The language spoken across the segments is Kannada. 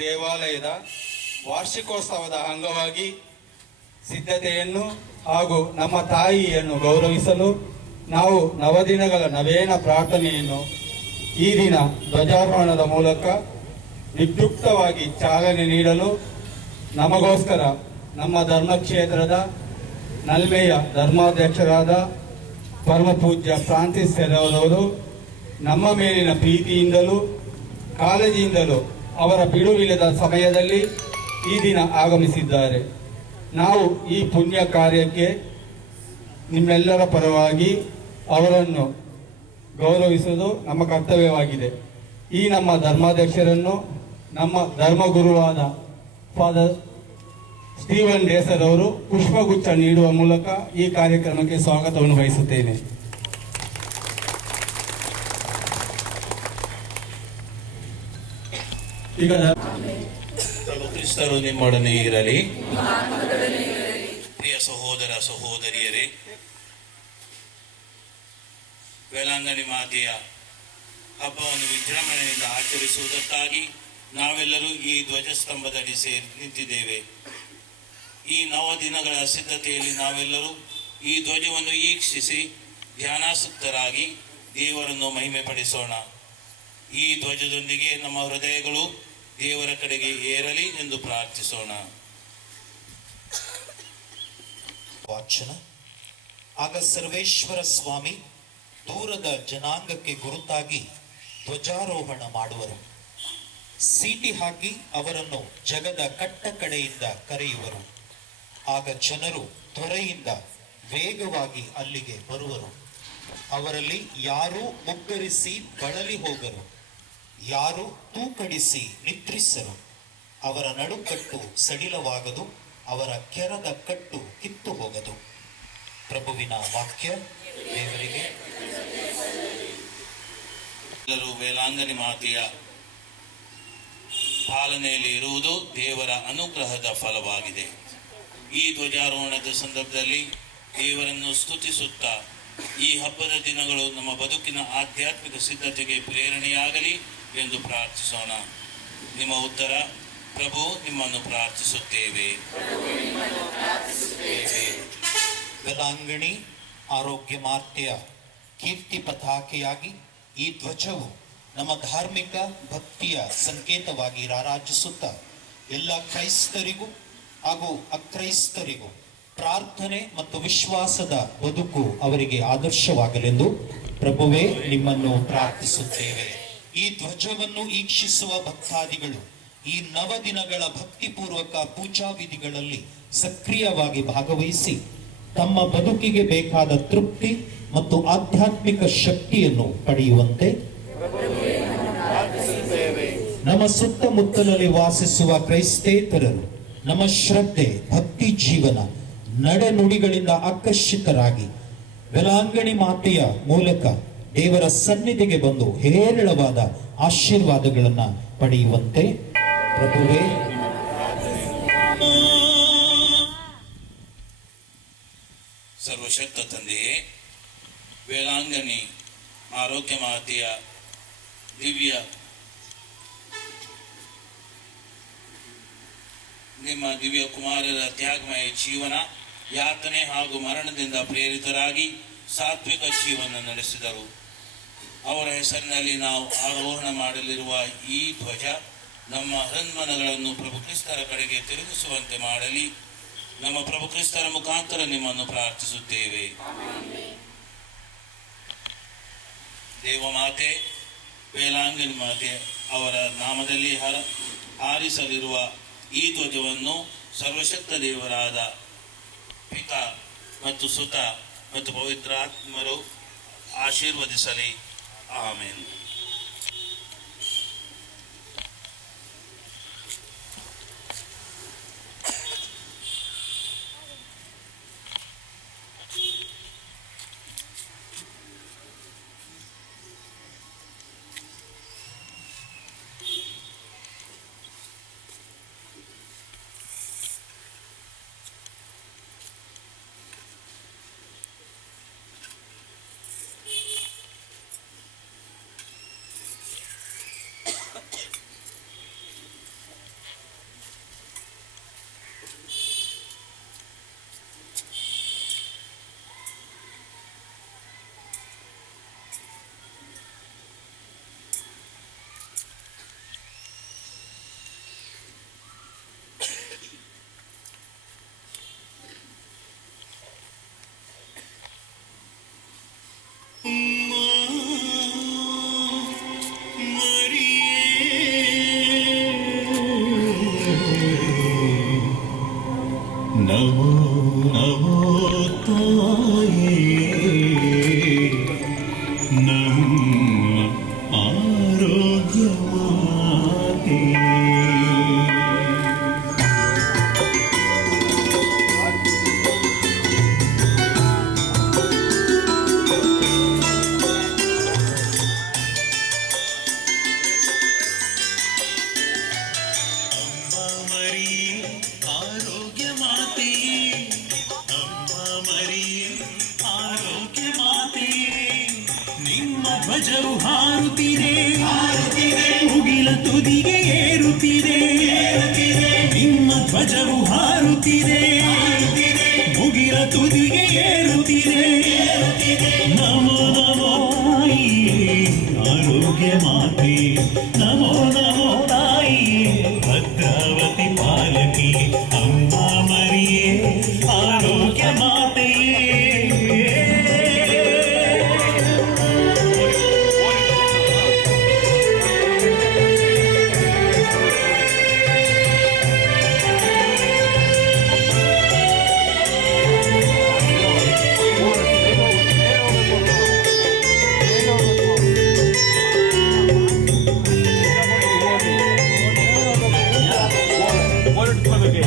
ದೇವಾಲಯದ ವಾರ್ಷಿಕೋತ್ಸವದ ಅಂಗವಾಗಿ ಸಿದ್ಧತೆಯನ್ನು ಹಾಗೂ ನಮ್ಮ ತಾಯಿಯನ್ನು ಗೌರವಿಸಲು ನಾವು ನವದಿನಗಳ ನವೇನ ಪ್ರಾರ್ಥನೆಯನ್ನು ಈ ದಿನ ಧ್ವಜಾರೋಹಣದ ಮೂಲಕ ವಿದ್ಯುಕ್ತವಾಗಿ ಚಾಲನೆ ನೀಡಲು ನಮಗೋಸ್ಕರ ನಮ್ಮ ಧರ್ಮಕ್ಷೇತ್ರದ ನಲ್ಮೆಯ ಧರ್ಮಾಧ್ಯಕ್ಷರಾದ ಪರಮಪೂಜ್ಯ ಫ್ರಾನ್ಸಿಸ್ ಸೆರವರು ನಮ್ಮ ಮೇಲಿನ ಪ್ರೀತಿಯಿಂದಲೂ ಕಾಳಜಿಯಿಂದಲೂ ಅವರ ಬಿಡುವಿಲ್ಲದ ಸಮಯದಲ್ಲಿ ಈ ದಿನ ಆಗಮಿಸಿದ್ದಾರೆ. ನಾವು ಈ ಪುಣ್ಯ ಕಾರ್ಯಕ್ಕೆ ನಿಮ್ಮೆಲ್ಲರ ಪರವಾಗಿ ಅವರನ್ನು ಗೌರವಿಸುವುದು ನಮ್ಮ ಕರ್ತವ್ಯವಾಗಿದೆ. ಈ ನಮ್ಮ ಧರ್ಮಾಧ್ಯಕ್ಷರನ್ನು ನಮ್ಮ ಧರ್ಮಗುರುವಾದ ಫಾದರ್ ಸ್ಟೀವನ್ ಡೇಸರ್ ಅವರು ಪುಷ್ಪಗುಚ್ಛ ನೀಡುವ ಮೂಲಕ ಈ ಕಾರ್ಯಕ್ರಮಕ್ಕೆ ಸ್ವಾಗತವನ್ನು ಬಯಸುತ್ತೇನೆ. ಈಗ ಪ್ರಭು ಕ್ರಿಸ್ತರು ನಿಮ್ಮೊಡನೆ ಇರಲಿ. ಪ್ರಿಯ ಸಹೋದರ ಸಹೋದರಿಯರೇ, ವೇಲಾಂಗಣಿ ಮಾತೆಯ ಹಬ್ಬವನ್ನು ವಿಜೃಂಭಣೆಯಿಂದ ಆಚರಿಸುವುದಕ್ಕಾಗಿ ನಾವೆಲ್ಲರೂ ಈ ಧ್ವಜಸ್ತಂಭದಲ್ಲಿ ಸೇರಿ ನಿಂತಿದ್ದೇವೆ. ಈ 9 ದಿನಗಳ ಸಿದ್ಧತೆಯಲ್ಲಿ ನಾವೆಲ್ಲರೂ ಈ ಧ್ವಜವನ್ನು ವೀಕ್ಷಿಸಿ ಧ್ಯಾನಾಸಕ್ತರಾಗಿ ದೇವರನ್ನು ಮಹಿಮೆ ಪಡಿಸೋಣ. ಈ ಧ್ವಜದೊಂದಿಗೆ ನಮ್ಮ ಹೃದಯಗಳು ದೇವರ ಕಡೆಗೆ ಏರಲಿ ಎಂದು ಪ್ರಾರ್ಥಿಸೋಣ. ವಾಚನ. ಆಗ ಸರ್ವೇಶ್ವರ ಸ್ವಾಮಿ ದೂರದ ಜನಾಂಗಕ್ಕೆ ಗುರುತಾಗಿ ಧ್ವಜಾರೋಹಣ ಮಾಡುವರು. ಸೀಟಿ ಹಾಕಿ ಅವರನ್ನು ಜಗದ ಕಟ್ಟ ಕಡೆಯಿಂದ ಕರೆಯುವರು. ಆಗ ಜನರು ತ್ವರೆಯಿಂದ ವೇಗವಾಗಿ ಅಲ್ಲಿಗೆ ಬರುವರು. ಅವರಲ್ಲಿ ಯಾರೂ ಮುಗ್ಗರಿಸಿ ಬಳಲಿ ಹೋಗರು, ಯಾರು ತೂಕಡಿಸಿ ನಿದ್ರಿಸರು. ಅವರ ನಡುಕಟ್ಟು ಸಡಿಲವಾಗದು, ಅವರ ಕೆರದ ಕಟ್ಟು ಕಿತ್ತು ಹೋಗದು. ಪ್ರಭುವಿನ ವಾಕ್ಯ. ದೇವರಿಗೆ ಎಲ್ಲರೂ ವೇಲಾಂಗಣಿ ಮಾತೆಯ ಪಾಲನೆಯಲ್ಲಿ ಇರುವುದು ದೇವರ ಅನುಗ್ರಹದ ಫಲವಾಗಿದೆ. ಈ ಧ್ವಜಾರೋಹಣದ ಸಂದರ್ಭದಲ್ಲಿ ದೇವರನ್ನು ಸ್ತುತಿಸುತ್ತಾ ಈ ಹಬ್ಬದ ದಿನಗಳು ನಮ್ಮ ಬದುಕಿನ ಆಧ್ಯಾತ್ಮಿಕ ಸಿದ್ಧತೆಗೆ ಪ್ರೇರಣೆಯಾಗಲಿ ಎಂದು ಪ್ರಾರ್ಥಿಸೋಣ. ನಿಮ್ಮ ಉತ್ತರ. ಪ್ರಭು, ನಿಮ್ಮನ್ನು ಪ್ರಾರ್ಥಿಸುತ್ತೇವೆ. ವೇಲಾಂಗಣಿ ಆರೋಗ್ಯ ಮಾತೆಯ ಕೀರ್ತಿ ಪತಾಕೆಯಾಗಿ ಈ ಧ್ವಜವು ನಮ್ಮ ಧಾರ್ಮಿಕ ಭಕ್ತಿಯ ಸಂಕೇತವಾಗಿ ರಾರಾಜಿಸುತ್ತಾ ಎಲ್ಲ ಕ್ರೈಸ್ತರಿಗೂ ಹಾಗೂ ಅಕ್ರೈಸ್ತರಿಗೂ ಪ್ರಾರ್ಥನೆ ಮತ್ತು ವಿಶ್ವಾಸದ ಬದುಕು ಅವರಿಗೆ ಆದರ್ಶವಾಗಲೆಂದು ಪ್ರಭುವೇ ನಿಮ್ಮನ್ನು ಪ್ರಾರ್ಥಿಸುತ್ತೇವೆ. ಈ ಧ್ವಜವನ್ನು ವೀಕ್ಷಿಸುವ ಭಕ್ತಾದಿಗಳು ಈ 9 ದಿನಗಳ ಭಕ್ತಿಪೂರ್ವಕ ಪೂಜಾ ವಿಧಿಗಳಲ್ಲಿ ಸಕ್ರಿಯವಾಗಿ ಭಾಗವಹಿಸಿ ತಮ್ಮ ಬದುಕಿಗೆ ಬೇಕಾದ ತೃಪ್ತಿ ಮತ್ತು ಆಧ್ಯಾತ್ಮಿಕ ಶಕ್ತಿಯನ್ನು ಪಡೆಯುವಂತೆ ನಮ್ಮ ಸುತ್ತಮುತ್ತಲಲ್ಲಿ ವಾಸಿಸುವ ಕ್ರೈಸ್ತೇತರರು ನಮ್ಮ ಶ್ರದ್ಧೆ, ಭಕ್ತಿ ಜೀವನ, ನಡೆನುಡಿಗಳಿಂದ ಆಕರ್ಷಿತರಾಗಿ ವೇಲಾಂಗಣಿ ಮಾತೆಯ ಮೂಲಕ ದೇವರ ಸನ್ನಿಧಿಗೆ ಬಂದು ಹೇರಳವಾದ ಆಶೀರ್ವಾದಗಳನ್ನು ಪಡೆಯುವಂತೆ ಪ್ರಭುವೇ. ಸರ್ವಶಕ್ತ ತಂದೆಯೇ, ವೇಲಾಂಗಣಿ ಆರೋಗ್ಯ ಮಾತೆಯ ನಿಮ್ಮ ದಿವ್ಯ ಕುಮಾರರ ತ್ಯಾಗಮಯ ಜೀವನ, ಯಾತನೆ ಹಾಗೂ ಮರಣದಿಂದ ಪ್ರೇರಿತರಾಗಿ ಸಾತ್ವಿಕ ಜೀವನ ನಡೆಸಿದರು. ಅವರ ಹೆಸರಿನಲ್ಲಿ ನಾವು ಆರೋಹಣ ಮಾಡಲಿರುವ ಈ ಧ್ವಜ ನಮ್ಮ ಹೃನ್ಮನಗಳನ್ನು ಪ್ರಭು ಕ್ರಿಸ್ತರ ಕಡೆಗೆ ತಿರುಗಿಸುವಂತೆ ಮಾಡಲಿ. ನಮ್ಮ ಪ್ರಭು ಕ್ರಿಸ್ತರ ಮುಖಾಂತರ ನಿಮ್ಮನ್ನು ಪ್ರಾರ್ಥಿಸುತ್ತೇವೆ. ದೇವಮಾತೆ ವೇಲಾಂಗಣಿ ಮಾತೆ ಅವರ ನಾಮದಲ್ಲಿ ಹಾರಿಸಲಿರುವ ಈ ಧ್ವಜವನ್ನು ಸರ್ವಶಕ್ತ ದೇವರಾದ ಪಿತಾ ಮತ್ತು ಸುತ ಮತ್ತು ಪವಿತ್ರಾತ್ಮರು ಆಶೀರ್ವದಿಸಲಿ. ಆಮೆನ್. ನಮೋ ನಮೋ ತಾಯೇ ನಮ್ಮ ಆರೋಗ್ಯ ಮಾತೆ. ಆರೋಗ್ಯ ಮಾತೆ, ಅಮ್ಮ ಮರಿಯೇ ಆರೋಗ್ಯ ಮಾತೆ, ನಿಮ್ಮ ಧ್ವಜವು ಹಾರುತ್ತಿದೆ ಮುಗಿಲ ತುದಿಗೆ ಏರುತ್ತಿದೆ, ನಿಮ್ಮ ಧ್ವಜವು ಹಾರುತ್ತಿದೆ ಮುಗಿಲ ತುದಿಗೆ ಏರುತ್ತಿದೆ. ನಮೋ ನಮೋ ತಾಯಿಯೇ ಆರೋಗ್ಯ ಮಾತೆ, ನಮೋ ನಮೋ ತಾಯಿಯೇ ಭದ್ರಾವತಿ ಪಾಲಕಿ, ಅಮ್ಮ ಮರಿಯೇ ಆರೋಗ್ಯ ಮಾತೆಯೇ.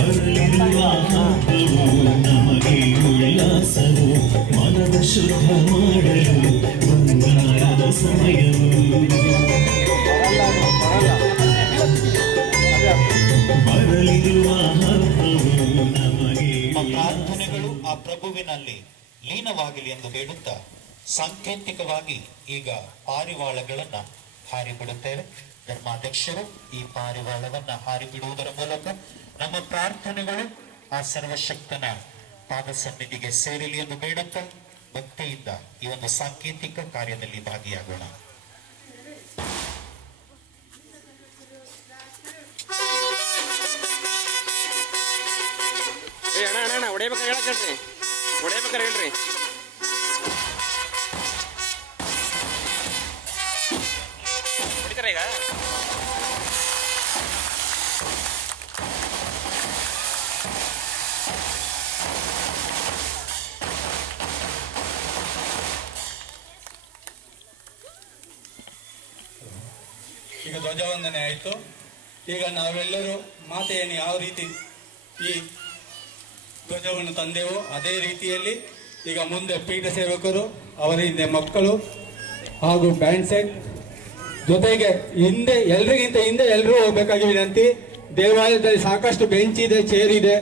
ಅರಳಿರುವ ಹಬ್ಬವು ನಮಗೆ ಉಲ್ಲಾಸವು, ಮನದ ಶುದ್ಧ ಮಾಡಲು ಬಂಗಾರದ ಸಮಯವು. ಬರಲಿರುವ ಹಬ್ಬವು ನಮಗೆ ನಮ್ಮ ಪ್ರಾರ್ಥನೆಗಳು ಆ ಪ್ರಭುವಿನಲ್ಲಿ ಲೀನವಾಗಲಿ ಎಂದು ಬೇಡುತ್ತಾ ಸಾಂಕೇತಿಕವಾಗಿ ಈಗ ಪಾರಿವಾಳಗಳನ್ನ ಹಾರಿಬಿಡುತ್ತೇವೆ. ಧರ್ಮಾಧ್ಯಕ್ಷರು ಈ ಪಾರಿವಾಳವನ್ನ ಹಾರಿಬಿಡುವುದರ ಮೂಲಕ ನಮ್ಮ ಪ್ರಾರ್ಥನೆಗಳು ಆ ಸರ್ವಶಕ್ತನ ಪಾದ ಸನ್ನಿಧಿಗೆ ಸೇರಲಿ ಎಂದು ಬೇಡುತ್ತಾ ಭಕ್ತಿಯಿಂದ ಈ ಒಂದು ಸಾಂಕೇತಿಕ ಕಾರ್ಯದಲ್ಲಿ ಭಾಗಿಯಾಗೋಣ. ಅಣ್ಣ ಹೊಡಿಬೇಕಾರೆ ಹೇಳಕ್ರಿ, ಹೊಡಿಬೇಕಾರೆ ಹೇಳ್ರಿ. ಹೊಡಿತಾರ ಈಗ ಈಗ ಧ್ವಜವಂದನೆ ಆಯಿತು. ಈಗ ನಾವೆಲ್ಲರೂ ಮಾತೆಯನ್ನು ಯಾವ ರೀತಿ ಈ ಧ್ವಜವನ್ನು ತಂದೆವೋ ಅದೇ ರೀತಿಯಲ್ಲಿ ಈಗ ಮುಂದೆ ಪೀಠ ಸೇವಕರು, ಅವರ ಹಿಂದೆ ಮಕ್ಕಳು ಹಾಗೂ ಬ್ಯಾಂಡ್ ಸೆಟ್ ಜೊತೆಗೆ ಹಿಂದೆ ಎಲ್ರಿಗಿಂತ ಹಿಂದೆ ಎಲ್ಲರೂ ಹೋಗ್ಬೇಕಾಗಿ ವಿನಂತಿ. ದೇವಾಲಯದಲ್ಲಿ ಸಾಕಷ್ಟು ಬೆಂಚ್ ಇದೆ, ಚೇರ್ ಇದೆ.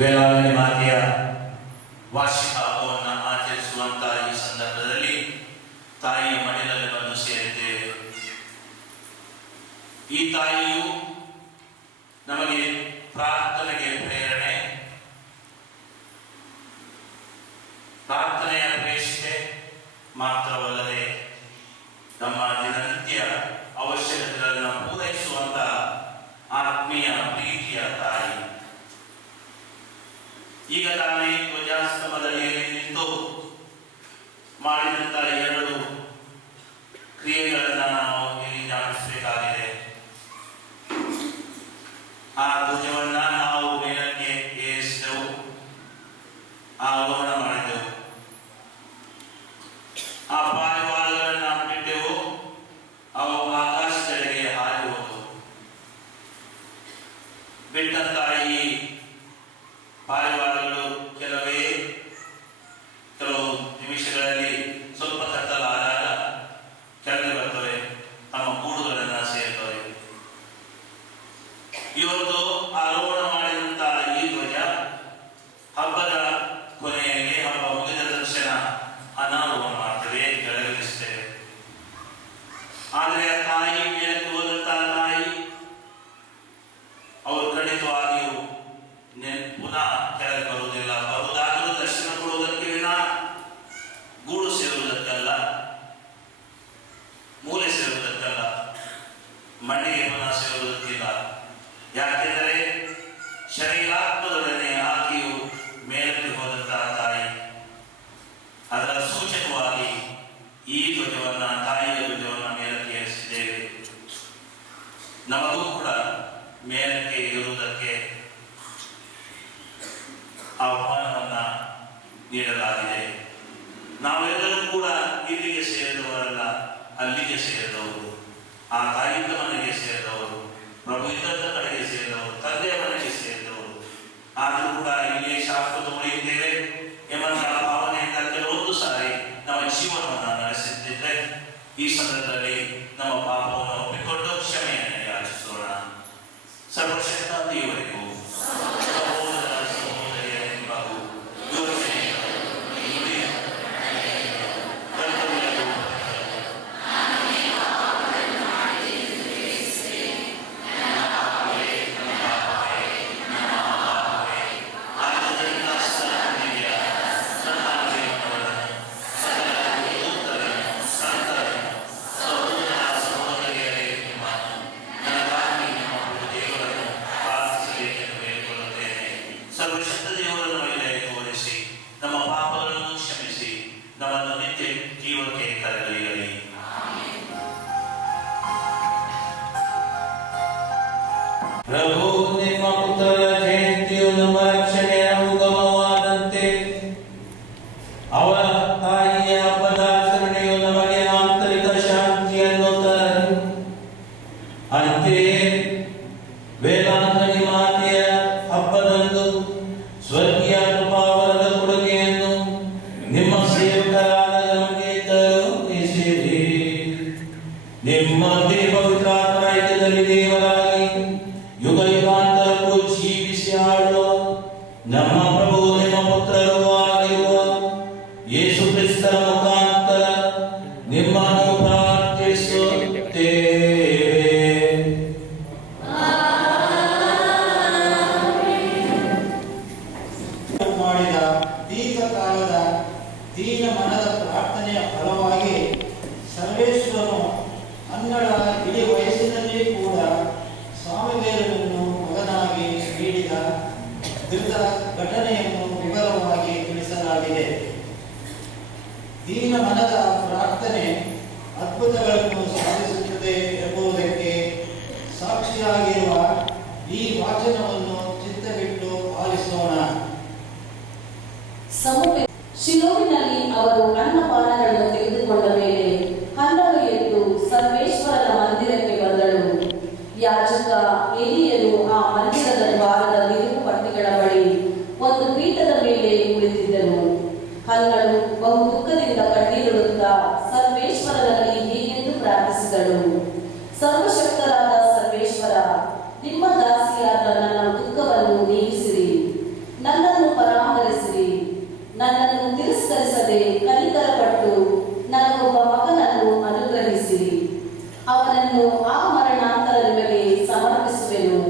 ವೇಲಾಂಗಣಿ ಮಾತೆಯ ವಾರ್ಷಿಕ ಹಬ್ಬವನ್ನು ಆಚರಿಸುವಂತಹ ಈ ಸಂದರ್ಭದಲ್ಲಿ ತಾಯಿಯ ಮಡಿಲಲ್ಲಿ ಬಂದು ಸೇರಿದ್ದೇವೆ. ಈ ತಾಯಿಯು ನಮಗೆ ಪ್ರಾರ್ಥನೆಗೆ ಪ್ರೇರಣೆ, ಪ್ರಾರ್ಥನೆಯ ಪ್ರೇಷಿತೆ ಮಾತ್ರವಲ್ಲದೆ ನಮ್ಮ ದಿನನಿತ್ಯ ಅವಶ್ಯಕತೆಗಳನ್ನು ಪೂರೈಸುವಂತಹ ಆತ್ಮೀಯ ಪ್ರೀತಿಯ ತಾಯಿ. ಈಗ ತಾನೇ ಧ್ವಜಾಸ್ತಂಭದಲ್ಲಿ ನಿಂತು ಮಾಡಿದಂತಹ 2 ಕ್ರಿಯೆಗಳನ್ನು ನಾವು ಇಲ್ಲಿ ಜ್ಞಾಪಿಸಬೇಕಾಗಿದೆ. ಆ ಧ್ವಜವನ್ನ ನಾವು ಮೇಲಕ್ಕೆ ಏರಿಸಿದೆವು, ಅವಲೋಕನ ಮಾಡಿದೆವು. ಆ ಪಾರಿವಾಳಗಳನ್ನ ಬಿಟ್ಟೆವು, ಅವು ಆಕಾಶದೆಡೆಗೆ ಹಾರಿ ಹೋದವು. ಬಿಟ್ಟಂತಹ ಈ ಪಾರಿವಾಳಗಳು ಕೆಲವು ನಿಮಿಷಗಳಲ್ಲಿ ಸ್ವಲ್ಪ ಕತ್ತಲಾದಾಗ ಕೆಳಗೆ ಬರ್ತವೆ, ತಮ್ಮ ಗೂಡುಗಳನ್ನು ಸೇರ್ತವೆ. ಇವತ್ತು ಆರೋಹಣ ಮಾಡಿದಂತಹ ಈ ಧ್ವಜ ಹಬ್ಬದ ಕೊನೆಯಲ್ಲಿ, ಹಬ್ಬ ಮುಗಿದ ತಕ್ಷಣ ಅನಾರೋಹಣ ಮಾಡ್ತೇವೆ, ಕೆಳಗಿಳಿಸ್ತೇವೆ. ಆದರೆ ಆ ತಾಯಿ ಮೇಲಕ್ಕೆ ಹೋದಂತಹ ತಾಯಿ ಅವರು ಖಂಡಿತವಾಗಿಯೂ ಪುನಃ ಕೆಳಗೆ ಬರುವುದಿಲ್ಲ. ಬರುವುದಾದರೂ ದರ್ಶನ ಕೊಡುವುದಕ್ಕೆ ವಿನಾ ಗೂಡು ಸೇರುವುದಕ್ಕಲ್ಲ, ಮೂಲೆ ಸೇರುವುದಕ್ಕಲ್ಲ, ಮಣ್ಣಿಗೆ ಪುನಃ ಸೇರುವುದಕ್ಕಿಲ್ಲ. ಯಾಕೆಂದರೆ ಶರೀರಾತ್ಮದೊಡನೆ ಆಕೆಯು ಮೇಲಕ್ಕೆ ಹೋದಂತಹ ತಾಯಿ. ಅದರ ಸೂಚಕವಾಗಿ ಈ ಧ್ವಜವನ್ನ, ತಾಯಿಯ ಧ್ವಜವನ್ನ ಮೇಲಕ್ಕೆ ಏರಿಸಿದ್ದೇವೆ. ನಮಗೂ ಕೂಡ ಮೇಲಕ್ಕೆ ಏರುವುದಕ್ಕೆ ಆಹ್ವಾನವನ್ನ ನೀಡಲಾಗಿದೆ. ನಾವೆಲ್ಲರೂ ಕೂಡ ಇಲ್ಲಿಗೆ ಸೇರಿದವರಲ್ಲ, ಅಲ್ಲಿಗೆ ಸೇರಿದವರು, ಆ ತಾಯಿಯ ಮನೆಗೆ ಸೇರಿದವರು, ಪ್ರಭು ಇದ್ದಂತ ಕಡೆಗೆ ಸೇರಿದವರು, ತಂದೆಯ ಮನೆಗೆ ಸೇರಿದವರು. ಆದರೂ ಕೂಡ ಇಲ್ಲಿಯೇ ಶಾಶ್ವತ ಉಳಿಯುತ್ತೇವೆ ಎಂಬಂತಹ ಭಾವನೆಯಿಂದ ಕೆಲವೊಂದು ಸಾರಿ ನಮ್ಮ ಜೀವನವನ್ನು ನಡೆಸುತ್ತಿದ್ದರೆ ಈ ಸಂದರ್ಭದಲ್ಲಿ ನಮ್ಮ ಪಾಪವನ್ನು ಒಪ್ಪಿಕೊಂಡು ಕ್ಷಮೆಯನ್ನು ಯಾಚಿಸೋಣ. ಸರ್ವಶಕ್ತ ದೇವರಿಗೂ ಸರ್ವಶಕ್ತ ದೇವರನ್ನು ಮೇಲೆ ತೋರಿಸಿ ನಮ್ಮ ಪಾಪಗಳನ್ನು ಕ್ಷಮಿಸಿ ನಮ್ಮನ್ನು ನಿತ್ಯ ಜೀವಕ್ಕೆ ಕರೆದೊಯ್ಯಲಿ. ಪ್ರಭು ನಿಮ್ಮ ಪುತ್ರರ ಜಯಂತಿಯು ನಮ್ಮ ರಕ್ಷಣೆಯ ಉಗಮವಾದಂತೆ ಅವರ ತಾಯಿಯ ಹಬ್ಬದಾಚರಣೆಯು ನಮಗೆ ಆಂತರಿಕ ಶಾಂತಿಯನ್ನು ತರಲಿ. ಅಂತೆಯೇ ವೇಲಾಂಗಣಿ ಮಾತೆಯ ಹಬ್ಬದಂದು ಸ್ವರ್ಗೀಯ ಕೃಪಾವರದ ಕೊಡುಗೆಯನ್ನು ನಿಮ್ಮ ಸೇವಕರಾದ ನಮಗೆ ಕರುಣಿಸಿರಿ. ನಿಮ್ಮದೇ ಪವಿತ್ರಾತ್ಮ ಐಕ್ಯದಲ್ಲಿ ದೇವರಾಗಿ ಯುಗ ಯುಗಾಂತರಕ್ಕೂ ಜೀವಿಸಿ ಆಳುವ ನಮ್ಮ ಪ್ರಭು ನಿಮ್ಮ ಪುತ್ರರು ಆಗಿರುವ ಯೇಸು ಕ್ರಿಸ್ತರ ಮುಖಾಂತರ ನಿಮ್ಮನ್ನು ಪ್ರಾರ್ಥಿಸುತ್ತೇವೆ. ಮಾಡಿದ ದೀರ್ಘಕಾಲದ ದೀನ ಮನದ ಪ್ರಾರ್ಥನೆಯ ಫಲವಾಗಿ ಸರ್ವೇಶ್ವರನು ಅನ್ನಳ ಇಳಿ ವಯಸ್ಸಿನಲ್ಲಿ ಕೂಡ ಸ್ವಾಮಿವೇರನನ್ನು ಮಗನಾಗಿ ನೀಡಿದ ದೃಢ ಘಟನೆಯನ್ನು ವಿವರವಾಗಿ ತಿಳಿಸಲಾಗಿದೆ. ದೀನ ಮನದ ಪ್ರಾರ್ಥನೆ ಅದ್ಭುತಗಳನ್ನು ಸಾಧಿಸುತ್ತದೆ ಎಂಬುದಕ್ಕೆ ಸಾಕ್ಷಿಯಾಗಿರುವ ಈ ವಾಚನವನ್ನು ಚಿತ್ತವಿಟ್ಟು ಆಲಿಸೋಣ. ಶಿಲೋವಿನಲ್ಲಿ ಅವರು ಅನ್ನಪಾನಗಳನ್ನು ತೆಗೆದುಕೊಂಡ ಮೇಲೆ ಹನ್ನಳು ಎದ್ದು ಸರ್ವೇಶ್ವರನ ಮಂದಿರಕ್ಕೆ ಬಂದಳು. ಯಾಜಕ ಎಲಿಯನು ಆ ಮಂದಿರದ ದ್ವಾರದ ನಿಲುವು ಪಟ್ಟಿಗಳ ಬಳಿ ಒಂದು ಪೀಠದ ಮೇಲೆ ಕುಳಿತಿದ್ದನು. ಹನ್ನಳು ಬಹು ದುಃಖದಿಂದ ಕಣ್ಣೀರಿಡುತ್ತಾ ಸರ್ವೇಶ್ವರನಲ್ಲಿ ಹೀಗೆಂದು ಪ್ರಾರ್ಥಿಸಿದಳು. ಸರ್ವಶಕ್ತರಾದ ಸರ್ವೇಶ್ವರ, ನಿಮ್ಮ ದಾಸಿಯಾದ ನನ್ನ ದುಃಖವನ್ನು ನೀಗಿಸಿರಿ. ಬಯಸದೆ ಕನಿಕರಪಟ್ಟು ನನಗೊಬ್ಬ ಮಗನನ್ನು ಅನುಗ್ರಹಿಸಿರಿ. ಅವನನ್ನು ಆ ಮರಣಾಂತರ ನಿಮಗೆ ಸಮರ್ಪಿಸುವೆನು.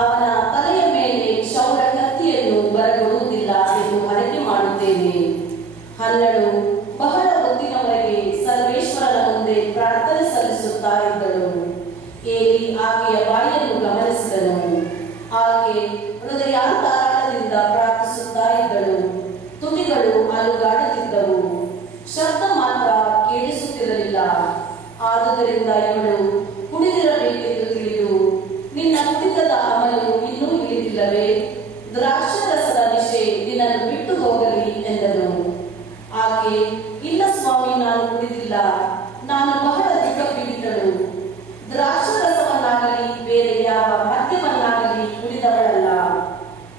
ಅವನ ತಲೆಯ ಮೇಲೆ ಕ್ಷೌರ ಕತ್ತಿಯನ್ನು ಬರಗೊಡುವುದಿಲ್ಲ ಎಂದು ಹರಕೆ ಮಾಡುತ್ತೇನೆ. ಹನ್ನಳು ಬಹಳ ಹೊತ್ತಿನವರೆಗೆ ಸರ್ವೇಶ್ವರನ ಮುಂದೆ ಪ್ರಾರ್ಥನೆ ಸಲ್ಲಿಸುತ್ತಾ ಇದ್ದಳು. ಏಲಿ ಆಕೆಯ ಬಾಯಿಯನ್ನು ಗಮನಿಸಿದನು. ಆಕೆ ಹೃದಯಾಂತರಾಳದಿಂದ ಪ್ರಾರ್ಥಿಸುತ್ತಾ ಇದ್ದಳು. ತುಟಿಗಳು ಅಲುಗಾಡುತ್ತಿದ್ದವು, ಶಬ್ದ ಮಾತ್ರ ಕೇಳಿಸುತ್ತಿರಲಿಲ್ಲ. ಆದುದರಿಂದ ಇವಳು ಕುಡಿದಿರಬೇಕೆಂದು ತಿಳಿದು, ನಿನ್ನ ಕುಡಿತದ ಅಮಲು ಇನ್ನೂ ಇಳಿದಿಲ್ಲವೇ? ದ್ರಾಕ್ಷಾರಸದ ನಿಶೆ ನಿನ್ನನ್ನು ಬಿಟ್ಟು ಹೋಗಲಿ ಎಂದನು. ಆಕೆ, ಇಲ್ಲ ಸ್ವಾಮಿ, ನಾನು ಕುಡಿದಿಲ್ಲ. ನಾನು ಬಹಳ ದುಃಖ ಪೀಡಿತಳು. ದ್ರಾಕ್ಷಾರಸವನ್ನಾಗಲಿ ಬೇರೆ ಯಾವ ಮದ್ಯವನ್ನಾಗಲಿ ಕುಡಿದವಳಲ್ಲ.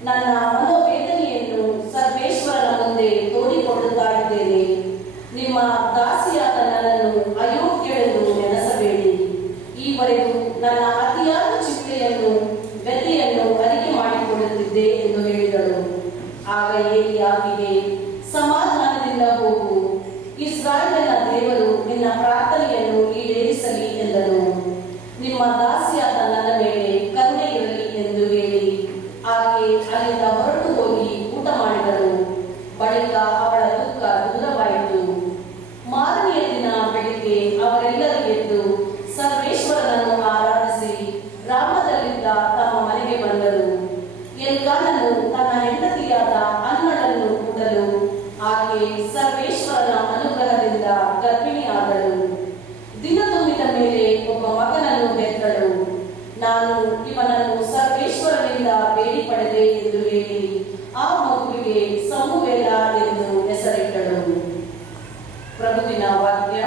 ನನ್ನ ಮನೋವೇದನೆಯನ್ನು ಸರ್ವೇಶ್ವರನ ಮುಂದೆ ತೋಡಿಕೊಳ್ಳುತ್ತಾ ಇದ್ದೇನೆ. ನಿಮ್ಮ ದಾಸಿಯಾದ ನನ್ನನ್ನು ಅಯೋಗ್ಯಳೆಂದು ನೆನೆಸಬೇಡಿ. ಈವರೆಗೂ ನನ್ನ ಅತಿಯಾದ ಚಿಂತೆಯನ್ನು ವ್ಯಥೆಯನ್ನು ಅರಿಕೆ ಮಾಡಿಕೊಳ್ಳುತ್ತಿದ್ದೆ ಎಂದು ಹೇಳಿದಳು. ಆಗ ಏಲಿ ಆಕೆಗೆ, ಸಮಾಧಾನದಿಂದ ಹೋಗು, ಇಸ್ರಾಯೇಲಿನ ದೇವರು ನಿನ್ನ ಪ್ರಾರ್ಥನೆಯನ್ನು ಈಡೇರಿಸಲಿ ಎಂದನು. ನಿಮ್ಮ ದಾಸಿಯಾದ ನನ್ನ ಮೇಲೆ ಕರುಣೆ ಇರಲಿ ಎಂದು ಹೇಳಿ ಆಕೆ ಅಲ್ಲಿಂದ ಹೊರಟು ಹೋಗಿ ಊಟ ಮಾಡಿದಳು. ಬಳಿಕ ಅವಳ ದುಃಖ ದೂರವಾಯಿತು. ಮಾರನೆಯ ದಿನ ಬೆಳಿಗ್ಗೆ ಅವರೆಲ್ಲರೂ ಎದ್ದು ಸರ್ವೇಶ್ವರನನ್ನು ಆರಾಧಿಸಿ ರಾಮದಲ್ಲಿದ್ದ ತಮ್ಮ ಮನೆಗೆ ಬಂದರು. ಎಲ್ಕಾನನು ತನ್ನ ಹೆಂಡತಿಯಾದ ಅನ್ನಳನ್ನು ಕೂಡಲು ಆಕೆ ಸರ್ವೇಶ್ವರನ ಅನುಗ್ರಹದಿಂದ ಗರ್ಭಿಣಿಯಾದಳು. ದಿನ ತುಂಬಿದ ಮೇಲೆ ಒಬ್ಬ ಮಗನನ್ನು ಹೆತ್ತಳು. ನಾನು ಇವನನ್ನು ಸರ್ವೇಶ್ವರನಿಂದ ಬೇಡಿ ಪಡೆದೆ ಎಂದು ಹೇಳಿ ಆ ಮಗುವಿಗೆ ಸಮುವೇಲ ಎಂದು ಹೆಸರಿಟ್ಟಳು. ಪ್ರಭುವಿನ ವಾಕ್ಯ.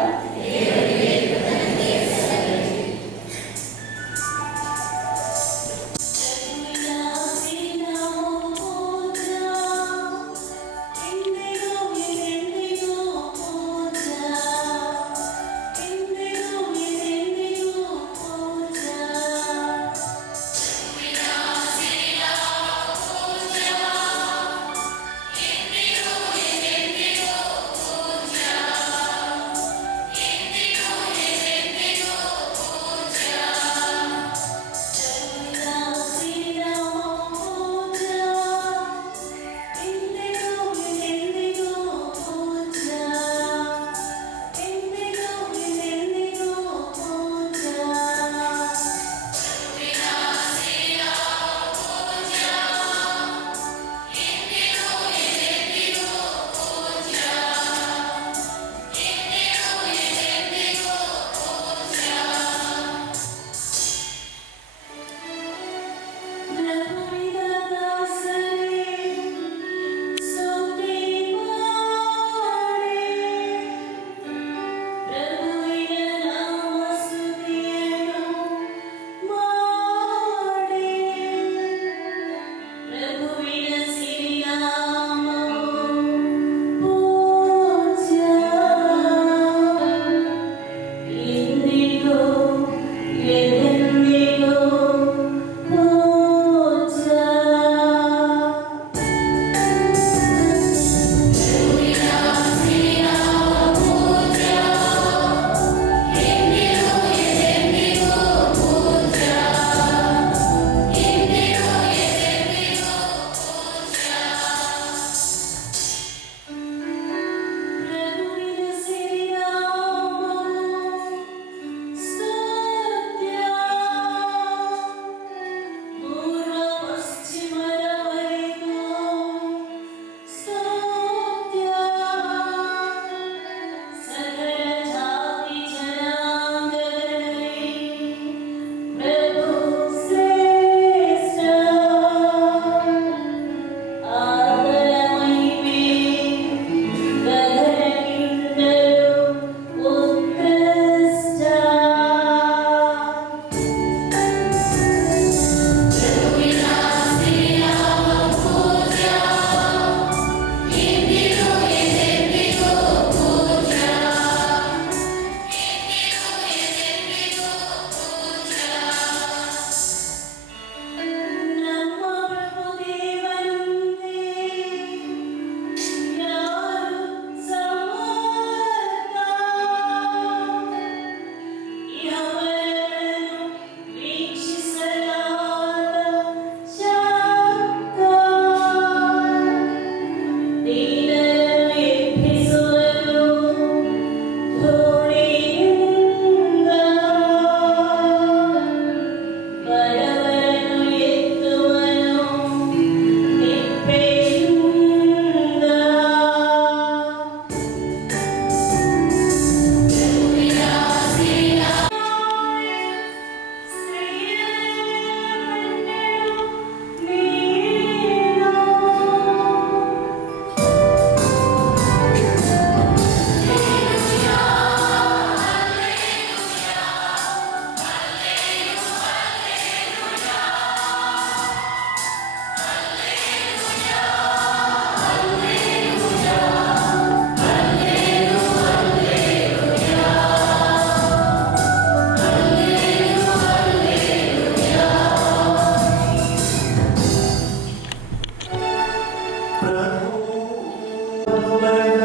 ಬರೆದ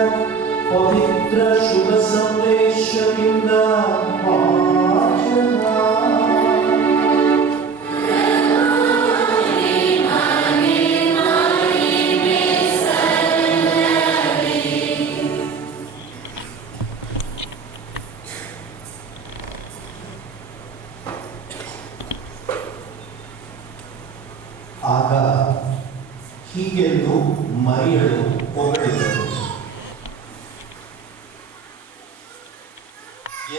ಪವಿತ್ರ ಶುಭ ಸಂದೇಶದಿಂದ ವಾಚನ. ಆಗ ಹೀಗೆಂದು ಮರಿಯಳು ಹೊಗಳಿದಳು,